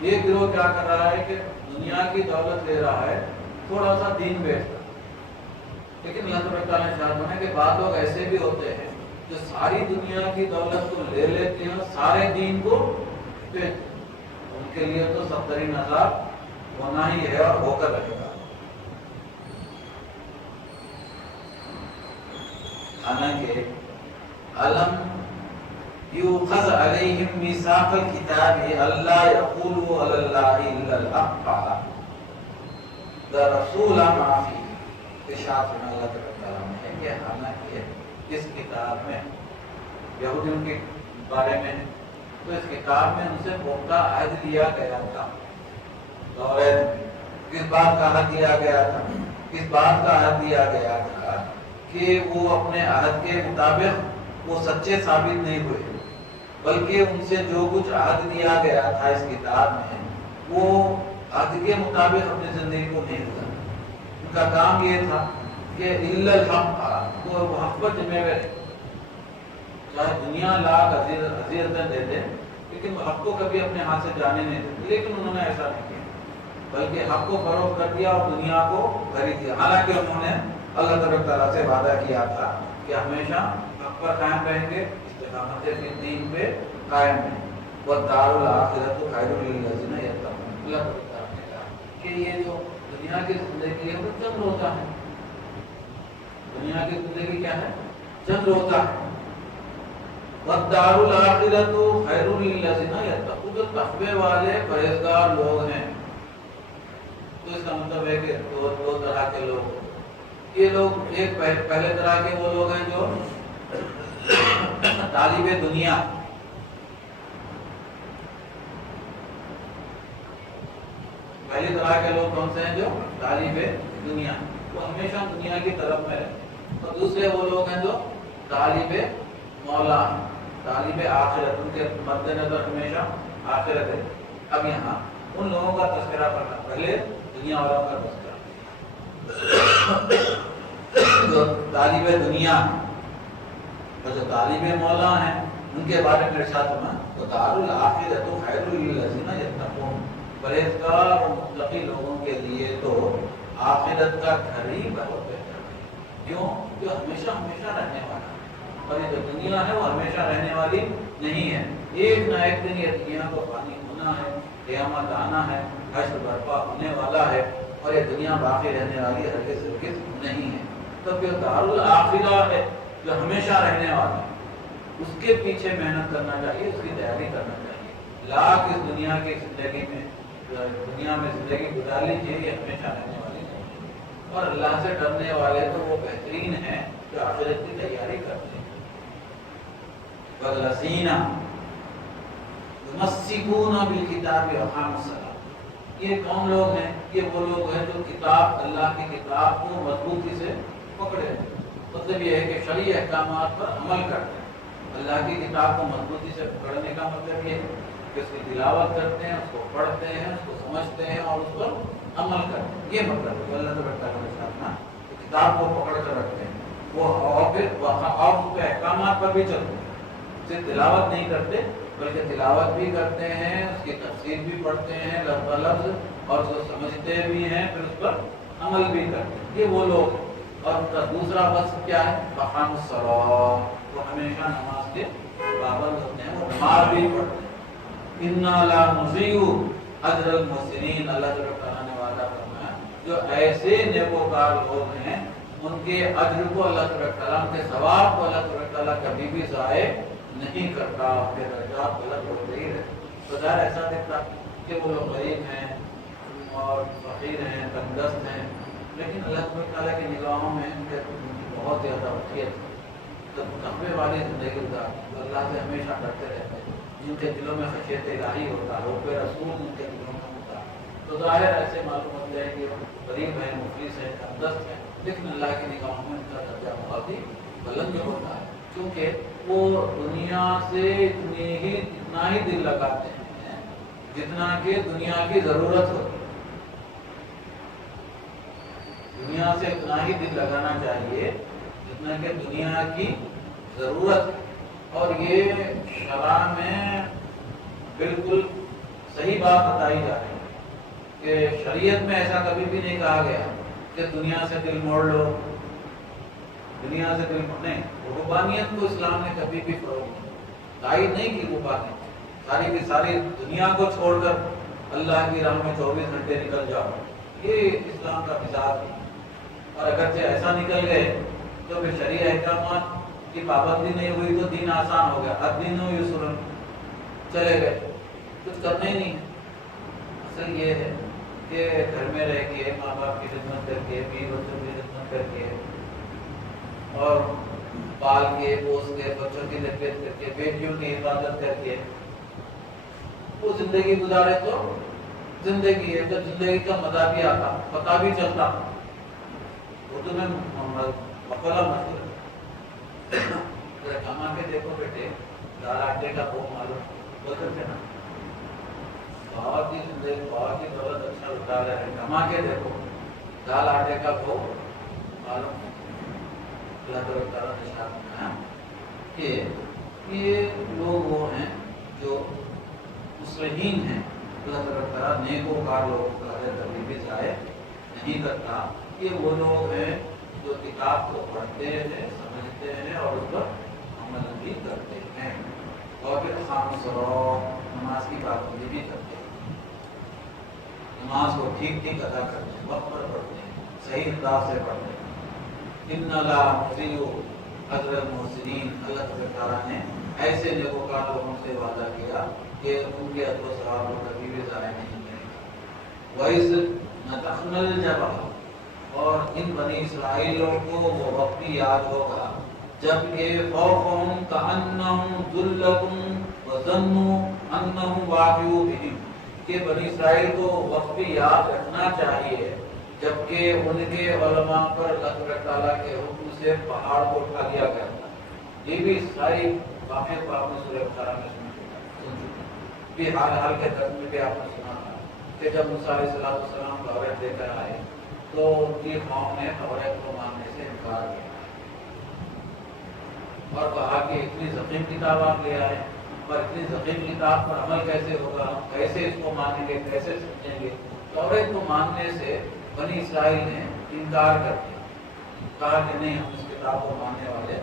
یہ گروہ کیا کر رہا ہے کہ دنیا کی دولت لے رہا ہے، تھوڑا سا دین بیچتا ہے. لیکن اللہ تبارک تعالیٰ نے فرمایا کہ بعض لوگ ایسے بھی ہوتے ہیں جو ساری دنیا کی دولت کو لے لیتے ہیں اور سارے دین کو بیچتے ہیں. ان کے لیے تو سخترین عذاب ہونا ہی ہے اور ہو کر رہے گا. حالانکہ علم یؤخذ علیہم میثاق الکتاب الا یقولوا علی اللہ الا الحق ورسولا ما فیہ. ارشاد فرمایا اللہ تعالیٰ نے کہ حالانکہ اس کتاب میں یہودیوں کے بارے میں تو اس کتاب میں ان سے پختہ عہد لیا گیا تھا. کس بات کا عہد دیا گیا تھا؟ کس بات کا عہد دیا گیا تھا کہ وہ اپنے عہد کے مطابق وہ سچے ثابت نہیں ہوئے، بلکہ ان سے جو کچھ عہد دیا گیا تھا اس کتاب میں وہ عہد کے مطابق اپنی زندگی کو نہیں گزارا. ان کا کام یہ تھا کہ الا الحق، وہ حق پر جمے ہوئے، چاہے دنیا لاکھ اذیتیں دے دے لیکن وہ حق کو کبھی اپنے ہاتھ سے جانے نہیں دیتے. لیکن انہوں نے ایسا نہیں کیا، بلکہ حق کو فروغ کر دیا اور دنیا کو خرید دیا. حالانکہ انہوں نے اللہ تبارک تعالیٰ سے وعدہ کیا تھا کہ ہمیشہ حق پر قائم رہیں گے، استقامت کے دین پہ قائم رہیں. والدار الآخرۃ خیر للذین یتقون. اللہ تبارک تعالیٰ نے کہا کہ یہ جو دنیا کی زندگی ہے وہ چند روزہ ہے. دنیا کی زندگی کیا ہے؟ چند روزہ ہے. والدار الآخرۃ خیر للذین یتقون. جو تقوی والے پرہیزگار لوگ ہیں، تو اس کا مطلب ہے کہ دو طرح کے لوگ. یہ لوگ ایک پہلے طرح کے وہ لوگ ہیں جو طالب دنیا، پہلی طرح کے لوگ کون سے ہیں؟ جو طالب دنیا، وہ ہمیشہ دنیا کی طرف میں رہے. اور دوسرے وہ لوگ ہیں جو طالب مولا، طالب آخرت، ان کے مد نظر ہمیشہ آخرت ہے. اب یہاں ان لوگوں کا تذکرہ کرنا، پہلے دنیا والوں کا تذکرہ. جو طالب دنیا اور جو طالب مولا ہیں ان کے بارے میں ارشاد فرمایا تو دار الآخرۃ خیر للذین یتقون. پرہیزگار اور متقی لوگوں کے لیے تو آخرت کا گھر ہی بہت بہتر ہے. کیوں؟ جو ہمیشہ ہمیشہ رہنے والا ہے، اور یہ جو دنیا ہے وہ ہمیشہ رہنے والی نہیں ہے. ایک نہ ایک دن یہ دنیا کو فانی ہونا ہے، قیامت آنا ہے، حشر برپا ہونے والا ہے، اور یہ دنیا باقی رہنے والی ہرگز نہیں ہے. تو پھر دار الآخرہ ہے جو ہمیشہ رہنے والا ہے، اس کے پیچھے محنت کرنا چاہیے، اس کی تیاری کرنا چاہیے. لاکھ اس دنیا کی زندگی میں دنیا میں زندگی گزار لیجیے، یہ ہمیشہ رہنے والی نہیں. اور اللہ سے ڈرنے والے تو وہ بہترین ہیں جو آخرت کی تیاری کرتے ہیں. والذین یمسکون بالکتاب واقاموا الصلاۃ. یہ کون لوگ ہیں؟ یہ وہ لوگ ہیں جو کتاب، اللہ کی کتاب کو مضبوطی سے پکڑے ہیں. مطلب یہ ہے کہ شرعی احکامات پر عمل کرتے ہیں. اللہ کی کتاب کو مضبوطی سے پکڑنے کا مطلب یہ ہے کہ اس کی تلاوت کرتے ہیں، اس کو پڑھتے ہیں، اس کو سمجھتے ہیں اور اس پر عمل کرتے ہیں. یہ مطلب ہے اللہ تعالیٰ کے ساتھ کتاب کو پکڑ کر رکھتے ہیں وہ، اور پھر اور اس کے احکامات پر بھی چلتے ہیں. صرف تلاوت نہیں کرتے بلکہ تلاوت بھی کرتے ہیں، اس کی تفسیر بھی پڑھتے ہیں لفظ لفظ، اور اس کو سمجھتے بھی ہیں، پھر اس پر عمل بھی کرتے ہیں. یہ وہ لوگ. اور ان کا دوسرا وصف کیا ہے؟ واقاموا الصلاۃ. وہ ہمیشہ نماز کے پابند ہوتے ہیں، وہ نماز بھی پڑھتے ہیں. انا لا نضيع اجر المحسنین. اللہ تعالیٰ نے وعدہ فرمایا جو ایسے نیکوکار لوگ ہیں ان کے اجر کو اللہ تعالیٰ کے ثواب کو اللہ تعالیٰ کبھی بھی ضائع نہیں کرتا. اپنے درجات بلند ہوتے ہی رہتے. تو ظاہر ایسا دیکھتا کہ وہ لوگ غریب ہیں اور فقیر ہیں، تنگدست ہیں، لیکن اللہ تعالیٰ کی نگاہوں میں ان کے بہت زیادہ وقیت. تقوی والی زندگی گزار، اللہ سے ہمیشہ ڈرتے رہتے ہیں، جن کے دلوں میں خشیت الہی ہوتا ہے، حب رسول ان کے دلوں میں ہوتا ہے، تو ظاہر ایسے معلوم ہوتا ہے کہ غریب ہیں، مفلس ہیں، کمدست ہیں، لیکن اللہ کی نگاہوں میں ان کا درجہ بہت ہی بلند ہوتا ہے، کیونکہ وہ دنیا سے اتنا ہی دل لگاتے ہیں جتنا کہ دنیا کی ضرورت ہوتی ہے۔ دنیا سے اتنا ہی دل لگانا چاہیے جتنا کہ دنیا کی ضرورت ہے، اور یہ شرع میں بالکل صحیح بات بتائی جا رہی ہے کہ شریعت میں ایسا کبھی بھی نہیں کہا گیا کہ دنیا سے دل موڑ لو، دنیا سے دل موڑنے، رہبانیت کو اسلام نے کبھی بھی فروغ نہیں، تائید نہیں کی۔ وہ باتیں ساری کی ساری دنیا کو چھوڑ کر اللہ کی راہ میں 24 گھنٹے نکل جاؤ، یہ اسلام کا مزاج ہے۔ اور اگرچہ ایسا نکل گئے تو پھر شرعی احکامات کی پابندی نہیں ہوئی تو دین آسان ہو گیا، الدین یسر، چلے گئے، کچھ کرنا ہی نہیں ہے۔ اصل یہ ہے کہ گھر میں رہ کے ماں باپ کی خدمت کر کے، بیوی بچوں کی خدمت کر کے، اور پال کے پوس کے بچوں کی تربیت کر کے، بیٹیوں کی حفاظت کر کے وہ زندگی گزارے تو زندگی ہے، جب زندگی کا مزہ بھی آتا، پتہ بھی چلتا۔ اردو میں مقولہ مشہور ہے، ذرا کما کے دیکھو بیٹے، دال آٹے کا بھوگ معلوم بولتے تھے نا، بہت ہی زندگی بہت ہی دولت اچھا لٹا رہے ہیں، کما کے دیکھو دال آٹے کا بھوگ معلوم۔ اللہ تعالیٰ نے ارشاد فرمایا کہ یہ لوگ وہ ہیں جو مصلحین ہیں، اللہ تعالیٰ نیکوکار لوگوں کا کبھی بھی ضائع نہیں کرتا۔ یہ وہ لوگ ہیں جو کتاب کو پڑھتے ہیں، سمجھتے ہیں اور اس پر عمل بھی کرتے ہیں، اور پھر خاموش رہو، نماز کی پابندی بھی کرتے ہیں، نماز کو ٹھیک ٹھیک ادا کرتے ہیں، وقت پر پڑھتے ہیں، صحیح انداز سے پڑھتے ہیں۔ ان لا مضيع اجر المحسنین، اللہ تعالیٰ نے ایسے نیکوکار لوگوں سے وعدہ کیا کہ ان کے اجر و ثواب کو کبھی بھی ضائع نہیں کرے گا۔ وَإِذْ نَتَخْنَا الْجَبَلَ، اور ان بنی اسرائیلوں کو وہ وقت بھی یاد ہوگا جب کہ فوقہم کأنہم ذلۃ وظنوا انہم واقعون بہم، کہ بنی اسرائیل کو وقت بھی یاد رکھنا چاہیے جبکہ ان کے علماء پر اللہ تعالیٰ کے حکم سے پہاڑ کو اٹھا لیا گیا تھا۔ یہ بھی ساری واقعے کو آپ نے سورہ بقرہ میں سن چکے ہیں، حال کے درس میں بھی آپ نے سنا تھا کہ جب موسیٰ علیہ السلام توریت لے کر آئے تو ان کی قوم نے توریت کو ماننے سے انکار کیا اور کہا کہ اتنی ضخیم کتاب آپ لے آئے، اور اتنی ضخیم کتاب پر عمل کیسے ہوگا، کیسے اس کو مانیں گے، کیسے سمجھیں گے۔ توریت کو ماننے سے بنی اسرائیل نے انکار کر دیا، کہا کہ نہیں، ہم اس کتاب کو ماننے والے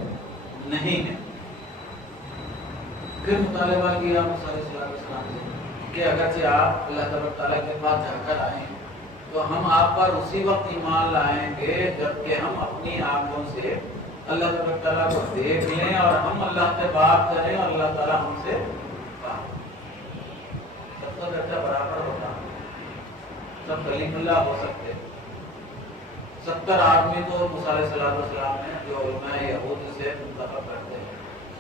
نہیں ہیں۔ پھر مطالبہ کیا موسیٰ علیہ السلام سے کہ اگرچہ آپ اللہ تعالیٰ کے پاس جا کر آئیں تو ہم آپ پر اسی وقت ایمان لائیں گے جبکہ ہم اپنی آنکھوں سے اللہ تعالیٰ کو دیکھ لیں اور ہم اللہ سے بات کریں اور اللہ تعالیٰ ہم سے بات کریں۔ سب کا درجہ برابر ہوتا، سب کلیم اللہ ہو سکتے۔ 70 آدمی تو موسیٰ علیہ السلام نے جو علماء یہود سے منتخب کرتے ہیں،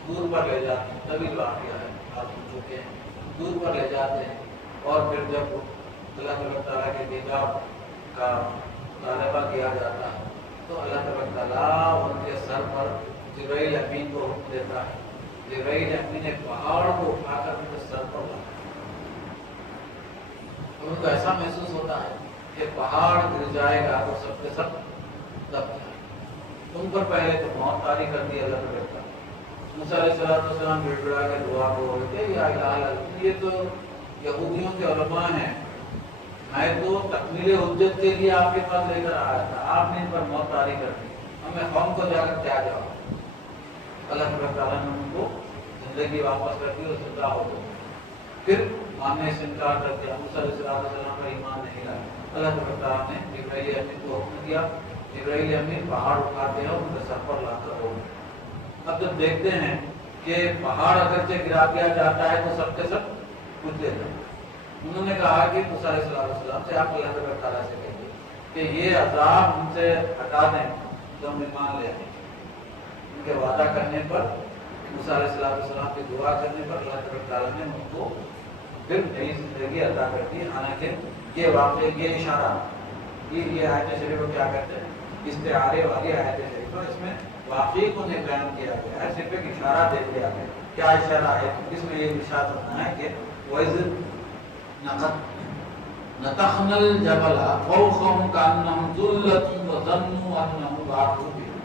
دور پر لے جاتے ہیں، طویل واقعہ ہے، آپ سن چکے ہیں، دور پر لے جاتے ہیں، اور پھر جب اللہ تعالیٰ کے دیدار کا مطالبہ کیا جاتا ہے تو اللہ تعالیٰ ان کے سر پر جبرائیل امین کو حکم دیتا ہے، جبرائیل امین ایک پہاڑ کو اٹھا کر ان کے سر پر لاتا ہے۔ ان کو ایسا محسوس ہوتا ہے کہ پہاڑ گر جائے گا تو سب کے سب دب جائے، ان پر پہلے تو موت طاری کر دی اللہ تعالیٰ۔ موسیٰ علیہ السلام گڑگڑا کے دعا کو کہ یا الہ، یہ تو یہودیوں کے علماء ہیں، میں تو تکمیل حجت کے لیے آپ کے پاس لے کر آیا تھا، آپ نے ان پر موت طاری کر دی، ہمیں قوم کو جا کر کیا جواب۔ اللہ تعالیٰ نے ان کو زندگی واپس کر دی اور زندہ ہو گئے، پھر ماننے سے انکار کر دیا، موسیٰ علیہ السلام پر ایمان نہیں لایا۔ اللہ تعالیٰ نے جبرائیل امین کو حکم دیا، جبرائیل امین پہاڑ اٹھاتے ہیں اور ان کے سر پر لا کر ہو گئے۔ اب جب دیکھتے ہیں کہ پہاڑ اگرچہ گرا دیا جاتا ہے تو سب کے سب پوچھتے ہیں، انہوں نے کہا کہ موسیٰ علیہ السلام سے آپ اللہ تعالیٰ سے کہیے کہ یہ عذاب ہم سے ہٹا دیں تو ہم ایمان لے آئیں۔ ان کے وعدہ کرنے پر موسیٰ علیہ السلام کی دعا کرنے پر اللہ تعالیٰ نے ان کو پھر نئی زندگی عطا کر دی. حالانکہ یہ واقعہ یہ اشارہ یہ آیت شریف کیا کرتے ہیں استعارے والی آیت شریف اس میں واقعی کو نہیں بیان کیا گیا ہے, صرف ایک اشارہ دے دیا گیا. کیا اشارہ ہے؟ اس میں یہ ارشاد ہونا ہے کہ وَإِذْ نَتَخْنَا الْجَبَلَ فَوْقَهُمْ كَأَنَّهُ ذُلَّةٌ وَظَنُّوا أَنَّهُ وَاقِعٌ بِهِمْ.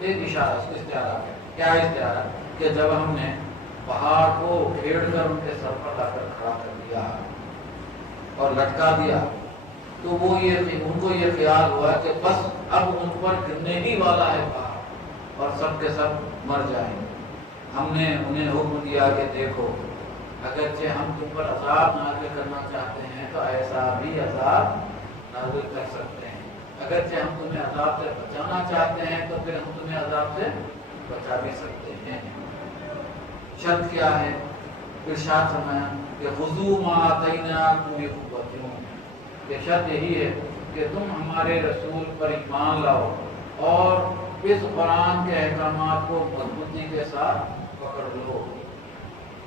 ایک اشارہ اس کو استعارہ ہے. کیا استعارہ؟ کہ جب ہم نے پہاڑ کو کھیڑ کر ان کے سر پر لا کر کھڑا کر دیا اور لٹکا دیا تو وہ ان کو یہ خیال ہوا کہ بس اب ان پر گرنے ہی والا ہے پہاڑ اور سب کے سب مر جائیں گے. ہم نے انہیں حکم دیا کہ دیکھو اگرچہ ہم تم پر عذاب نازل کرنا چاہتے ہیں تو ایسا بھی عذاب نازل کر سکتے ہیں. اگرچہ ہم تمہیں عذاب سے بچانا چاہتے ہیں تو پھر ہم تمہیں عذاب سے بچا بھی سکتے ہیں. شرط کیا ہے؟ ارشاد فرمایا کہ خذوا ما آتیناکم بقوۃ. کہ شرط یہی ہے کہ تم ہمارے رسول پر ایمان لاؤ اور اس قرآن کے احکامات کو مضبوطی کے ساتھ پکڑ لو.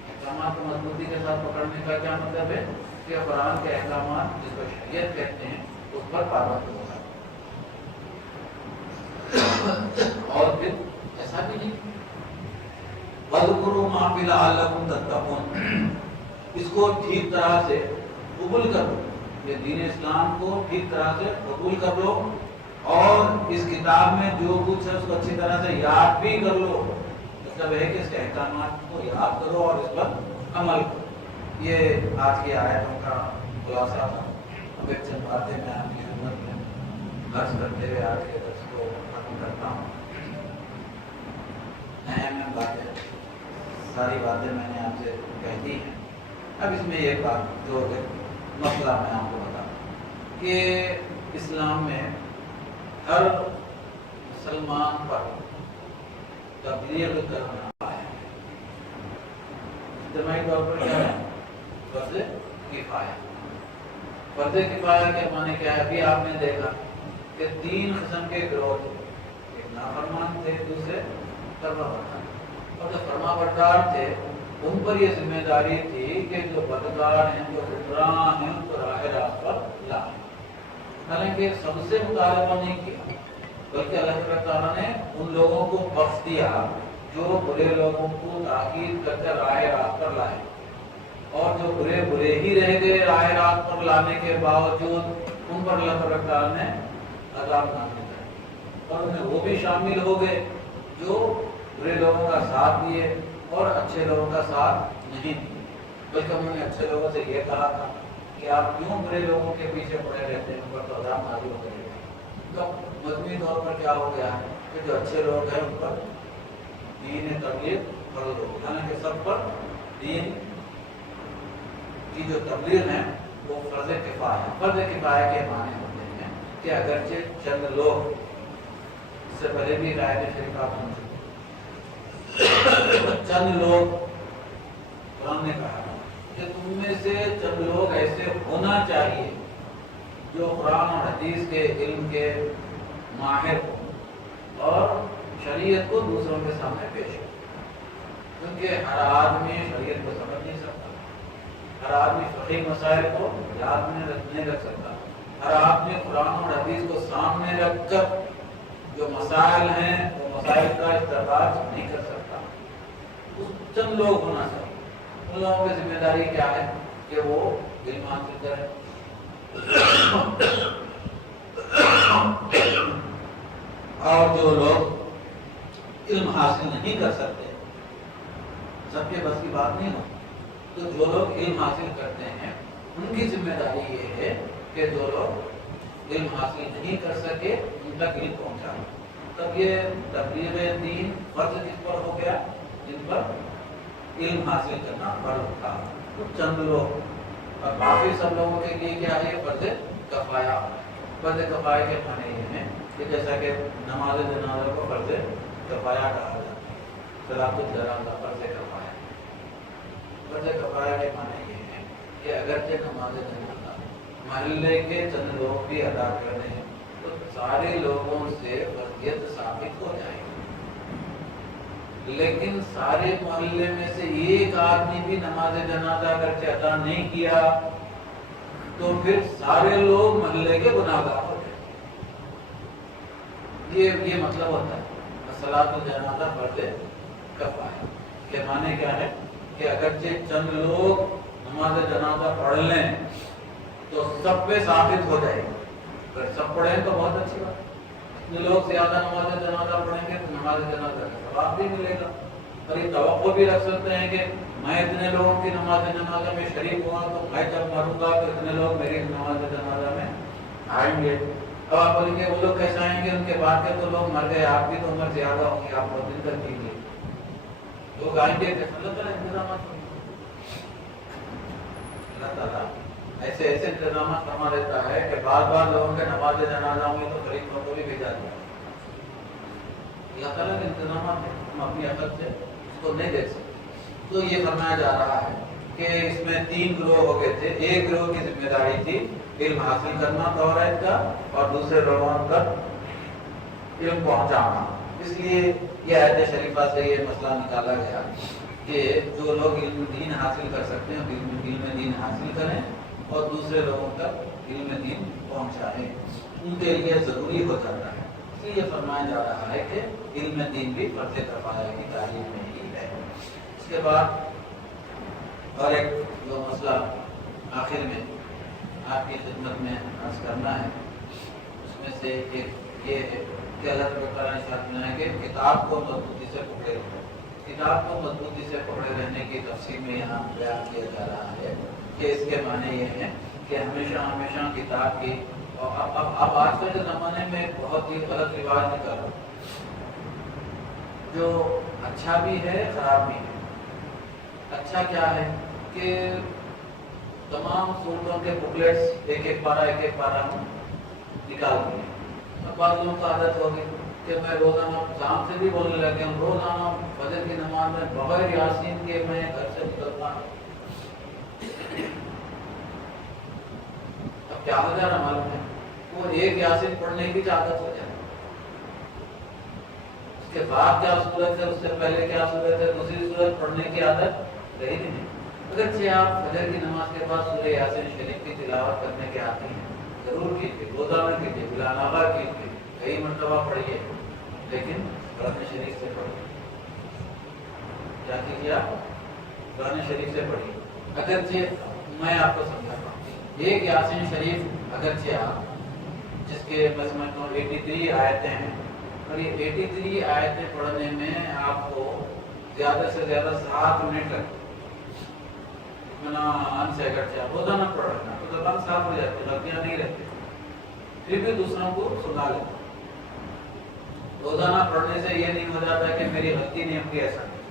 احکامات کو مضبوطی کے ساتھ پکڑنے کا کیا مطلب ہے؟ کہ قرآن کے احکامات جس کو شریعت کہتے ہیں اس پر پابند ہوگا. اور پھر ایسا بھی نہیں وَذْكُرُوا مَا فِي لَعَلَّكُمْ تَتَّقُونَ. اس کو ٹھیک طرح سے قبول کرو, یہ دین اسلام کو ٹھیک طرح سے قبول کر لو اور اس کتاب میں جو کچھ ہے اس کو اچھی طرح سے یاد بھی کر لو. مطلب ہے کہ اس کے احکامات کو یاد کرو اور اس پر عمل کرو. یہ آج کی آیتوں کا خلاصہ تھا. اب ایک چند باتیں میں آپ کی خدمت میں عرض کرتے ہوئے آج کے درس کو ختم کرتا ہوں. اہم باتیں ساری باتیں میں نے آپ سے کہہ دی ہیں. اب اس میں ایک بات جو مسئلہ میں آپ کو بتاؤں کہ اسلام میں ہر مسلمان پر تبلیغ کرنا ہے. اجتماعی طور پر کیا ہے؟ فرض کفایہ. فرض کفایہ کے معنی کیا ہے؟ ابھی آپ نے دیکھا کہ 3 قسم کے گروہ تھے. ایک نافرمان تھے, دوسرے فرما بردار, اور جو فرما بردار تھے ان پر یہ ذمہ داری تھی کہ جو بدکار ہیں, جو حکمران ہیں, ان کو راہ راست پر لائیں. حالانکہ سب سے مطالبہ نہیں کیا بلکہ اللہ تعالیٰ نے ان لوگوں کو بخش دیا جو برے لوگوں کو تاکید کر کے راہ راست پر لائے, اور جو برے ہی رہ گئے راہ راست پر لانے کے باوجود ان پر اللہ تعالیٰ نے عذاب نازل کیا. اور انہیں وہ بھی شامل ہو گئے جو برے لوگوں کا ساتھ دیے اور اچھے لوگوں کا ساتھ نہیں دیے. بلکہ انہوں نے اچھے لوگوں سے یہ کہا تھا کہ آپ کیوں برے لوگوں کے پیچھے پڑے رہتے ہیں, ان پر تو عذاب نازل ہو گئے. تو مجموعی طور پر کیا ہو گیا ہے کہ جو اچھے لوگ ہیں ان پر دین تبلیغ فرض ہو. حالانکہ سب پر دین کی جو تبلیغ ہے وہ فرض کفایہ. فرض کفایہ کے معنی ہوتے ہیں کہ اگرچہ چند لوگ, اس سے پہلے بھی آیت شریف آپ سن چکے, چند لوگ, قرآن نے کہا کہ تم میں سے چند لوگ ایسے ہونا چاہیے جو قرآن اور حدیث کے علم کے ماہر ہوں اور شریعت کو دوسروں کے سامنے پیش ہو. کیونکہ ہر آدمی شریعت کو سمجھ نہیں سکتا, ہر آدمی فقہی مسائل کو یاد میں نہیں رکھ سکتا, ہر آدمی قرآن اور حدیث کو سامنے رکھ کر جو مسائل ہیں وہ مسائل کا استخراج نہیں کر سکتا. چند لوگ ہونا چاہیے. ان لوگوں کی ذمہ داری کیا ہے کہ وہ علم حاصل کریں, اور جو لوگ علم حاصل نہیں کر سکتے, سب کے بس کی بات نہیں ہوتی, تو جو لوگ علم حاصل کرتے ہیں ان کی ذمہ داری یہ ہے کہ جو لوگ علم حاصل نہیں کر سکے ان تک علم پہنچائیں. تب یہ تبلیغ دین فرض کس پر ہو گیا؟ جن پر علم حاصل کرنا فرض تھا. تو چند لوگ, اور باقی سب لوگوں کے لیے کیا ہے؟ فرض کفایہ. فرض کفایہ کے معنی یہ ہیں کہ جیسا کہ نماز جنازہ کو فرض کفایہ کہا جاتا ہے, صلاۃ الجنازہ فرض کفایہ. فرض کفایہ کے معنی یہ ہے کہ اگرچہ نماز جنازہ محلے کے چند لوگ بھی ادا کر رہے ہیں تو سارے لوگوں سے فرضیت ثابت ہو جائے گی. لیکن سارے محلے میں سے ایک آدمی بھی نماز جنازہ اگر ادا نہیں کیا تو پھر سارے لوگ محلے کے گناہگار ہو جائیں. یہ مطلب ہوتا ہے صلاۃ الجنازہ فرض کفایہ کے معنی کیا ہے کہ اگرچہ چند لوگ نماز جنازہ پڑھ لیں تو سب پہ ثابت ہو جائے گا. اگر سب پڑھیں تو بہت اچھی بات. جتنے لوگ زیادہ نماز جنازہ پڑھیں گے تو نماز جنازہ کا ثواب بھی ملے گا. اور یہ توقع بھی رکھ سکتے ہیں کہ میں اتنے لوگوں کی نماز جنازہ میں شریک ہوا تو میں جب مروں گا تو اتنے لوگ میری نماز جنازہ میں آئیں گے. اب آپ بولیں گے وہ لوگ کیسے آئیں گے, ان کے بعد کے تو لوگ مر گئے, آپ کی تو عمر زیادہ ہوگی, آپ بہت دن تک کیجیے, لوگ آئیں گے. اللہ تعالیٰ انتظامات اللہ تعالیٰ ایسے انتظامات فرما دیتا ہے کہ بعض لوگوں کے نماز جنازہ میں تو غریبوں کو بھی بھیجا دیا. اللہ تعالیٰ کے انتظامات ہیں, ہم اپنی عقل سے اس کو نہیں دیکھ سکتے. تو یہ فرمایا جا رہا ہے کہ اس میں 3 گروہ ہو گئے تھے. ایک گروہ کی ذمہ داری تھی علم حاصل کرنا توحید کا, اور دوسرے لوگوں تک علم پہنچانا. اس لیے یہ آیت شریفہ سے یہ مسئلہ نکالا گیا کہ جو لوگ علم دین حاصل کر سکتے ہیں علم دین حاصل کریں اور دوسرے لوگوں تک علم دین پہنچائیں, ان کے لیے ضروری ہو جاتا ہے. اس لیے فرمایا جا رہا ہے کہ علم دین بھی فرض کفایہ کی تعلیم میں ہی ہے. اس کے بعد اور ایک جو مسئلہ آخر میں آپ کی خدمت میں عرض کرنا ہے, اس میں سے ایک یہ ہے کہ اللہ تعالیٰ نے فرمایا ہے کہ کتاب کو مضبوطی سے پکڑے رہو. کتاب کو مضبوطی سے پکڑے رہنے کی تفصیل میں یہاں بیان کیا جا رہا ہے کہ اس کے معنی یہ ہیں کہ ہمیشہ کتاب کی. اور اب آج کل کے زمانے میں ایک بہت ہی غلط رواج نکل رہا ہے جو اچھا بھی ہے خراب بھی ہے. اچھا کیا ہے کہ تمام صورتوں کے بکلیٹس ایک پارہ ہم نکال دیے. اب بعض لوگوں کو عادت ہوگی کہ میں روزانہ شام سے بھی بولنے لگے ہوں, روزانہ فجر کی نماز میں بغیر یاسین کے میں گھر سے نکلتا ہوں. اب کیا ہو جا رہا معلوم ہے, وہ ایک یاسین پڑھنے کی عادت ہو جائے, اس کے بعد کیا صورت ہے, اس سے پہلے کیا صورت ہے, دوسری صورت پڑھنے کی عادت رہی نہیں. اگرچہ آپ فجر کی نماز کے بعد سورہ یاسین شریف کی تلاوت کرنے کے آتے ہیں, ضرور کیجیے, روزانہ کیجیے, بلا ناغہ کیجیے, کئی مرتبہ پڑھیے, لیکن قرآن شریف سے پڑھیے. کیا کیجیے آپ, قرآن شریف سے پڑھیے. اگرچہ میں آپ کو سمجھاتا ہوں, ایک یاسین شریف اگرچہ آپ جس کے میں سمجھتا ہوں 83 آیتیں ہیں, اور یہ 83 آیتیں پڑھنے میں آپ کو زیادہ سے زیادہ 7 منٹ لگتے. سے اگرچہ آپ روزانہ پڑھ رہے ہیں تو زبان صاف ہو جاتی ہے, غلطیاں نہیں رہتی, پھر بھی دوسروں کو سنا لیتے. روزانہ پڑھنے سے یہ نہیں ہو جاتا کہ میری غلطی نہیں ہوگی, ایسا نہیں,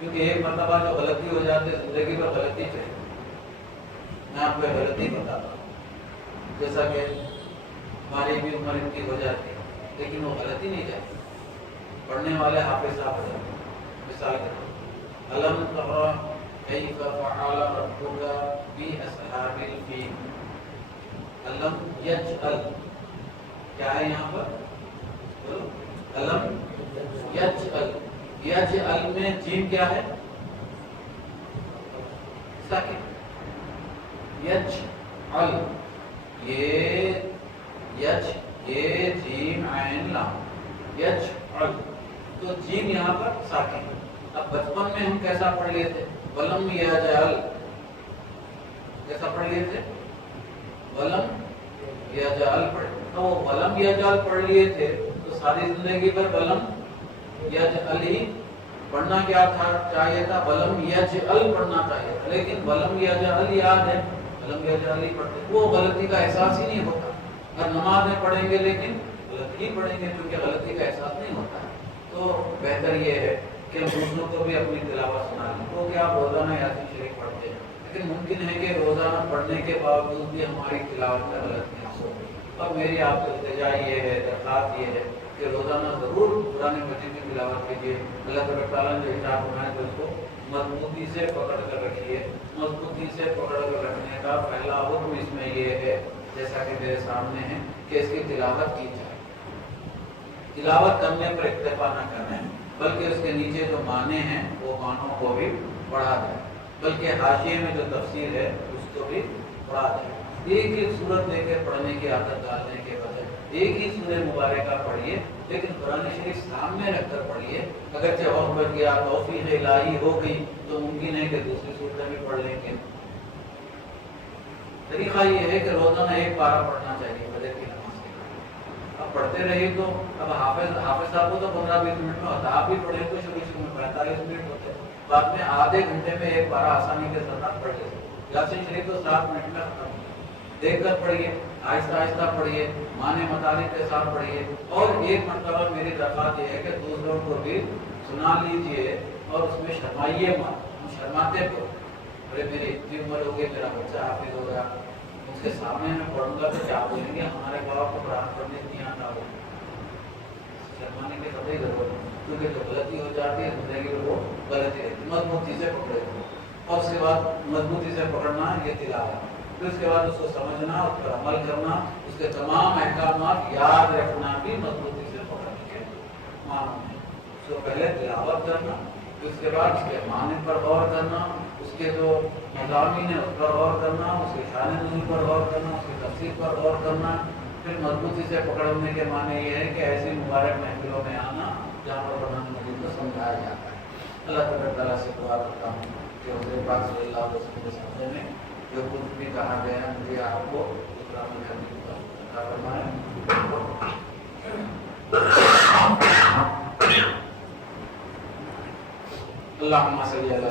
کیونکہ ایک مرتبہ جو غلطی ہو جاتی ہے زندگی پر غلطی چاہیے. میں آپ کو غلطی بتاتا ہوں, جیسا کہ ہماری بھی عمر اتنی ہو جاتی ہے لیکن وہ غلطی نہیں جاتی, پڑھنے والے حافظ صاحب ہو جاتے. مثال کے طور علم ترى كيف فعل ربك بأصحاب الفيل. علم يجعل کیا ہے یہاں پر, علم یجعل, یجعل میں جیم کیا ہے, ساکن. یجعل یہ جیم عین لام, یجعل تو جیم یہاں پر ساکن. اب بچپن میں ہم کیسا پڑھ لیے تھے, ولم یجعل, کیسا پڑھ لیے تھے, ولم یجعل پڑھ. تو وہ ولم یجعل پڑھ لیے تھے تو ساری زندگی پر ولم یجعل ہی پڑھنا کیا تھا, چاہیے تھا ولم یجعل پڑھنا چاہیے تھا, لیکن ولم یجعل یاد ہے, ولم یجعل ہی پڑھتے. وہ غلطی کا احساس ہی نہیں ہوتا. اگر نماز میں پڑھیں گے لیکن غلطی ہی پڑھیں گے کیونکہ غلطی کا احساس نہیں ہوتا ہے. تو بہتر یہ ہے کہ ہم دوسروں کو بھی اپنی تلاوت سنا لیں. تو کیا آپ روزانہ یاسین شریف پڑھتے ہیں, لیکن ممکن ہے کہ روزانہ پڑھنے کے باوجود بھی ہماری تلاوت میں غلطیاں ہو. اب میری آپ سے التجا یہ ہے, درخواست یہ ہے کہ روزانہ ضرور قرآن مجید کی تلاوت کیجیے. اللہ تعالیٰ نے جو ارشاد فرمایا تو اس کو مضبوطی سے پکڑ کر رکھیے. مضبوطی سے پکڑ کر رکھنے کا پہلا حکم اس میں یہ ہے, جیسا کہ میرے سامنے ہے, کہ اس کی تلاوت کی جائے. تلاوت کرنے پر اکتفا نہ کریں, بلکہ اس کے نیچے جو معنی ہیں وہ معنوں کو بھی پڑھا جائے، بلکہ حاشیے میں جو تفسیر ہے اس کو بھی پڑھا جائے۔ ایک ایک سورت لے کے پڑھنے کی عادت ڈالنے کے بجائے ایک ہی سورہ مبارکہ پڑھیے، لیکن قرآن شریف سامنے رکھ کر پڑھیے۔ اگرچہ وقت بچ گیا، توفیق الہی ہو گئی تو ممکن ہے کہ دوسری صورتیں بھی پڑھ لیں گے۔ طریقہ یہ ہے کہ روزانہ ایک پارہ پڑھنا چاہیے فجر کی نماز کے بعد۔ اب پڑھتے رہیے تو اب حافظ صاحب کو تو 15-20 منٹ میں ہوتا ہے، آپ بھی پڑھیں تو شروع میں 45 منٹ ہوتے ہیں، بعد میں آدھے گھنٹے میں ایک پارہ آسانی کے ساتھ پڑھ لیتے ہیں۔ یاسین شریف تو 7 منٹ میں ختم ہوتا ہے۔ دیکھ کر پڑھیے، آہستہ آہستہ پڑھیے، معنی مطالب کے ساتھ پڑھیے، اور ایک مرتبہ میری درخواست یہ ہے کہ دوسروں کو بھی سنا لیجیے اور اس میں شرمائیے مت۔ ہم شرماتے کو ارے میری اتنی عمر ہو گئی، میرا بچہ حافظ ہو گیا، اس کے سامنے میں پڑھوں گا تو کیا بولیں گے، ہمارے باپ کو قرآن پڑھنے نہیں آتا ہو۔ شرمانے کی قطعی ضرورت ہے، کیونکہ جو غلطی ہو جاتی ہے زندگی میں وہ غلطی ہے۔ مضبوطی سے پکڑے اور اس کے بعد مضبوطی سے پکڑنا یہ تلاوت، پھر اس کے بعد اس کو سمجھنا، اس پر عمل کرنا، اس کے تمام احکامات یاد رکھنا بھی مضبوطی سے پکڑنے کے معنی ہے۔ اس کو پہلے تلاوت کرنا، پھر اس کے بعد اس کے معنی پر غور کرنا، اس کے جو مضامین ہیں اس پر غور کرنا، اس کے شان نزول پر غور کرنا، اس کی تفسیر پر غور کرنا۔ پھر مضبوطی سے پکڑنے کے معنی یہ ہے کہ ایسی مبارک محفلوں میں آنا جہاں پر قرآن مجید کو سمجھایا جاتا ہے۔ اللہ تبارک تعالیٰ سے دعا کرتا ہوں کہ حضور پاک صلی اللہ علیہ وسلم کے سامنے میں جو کچھ بھی کہا گیا ہے مجھے آپ کو قرآن حکیم کا عطا فرمائے۔ اللہم صلی علی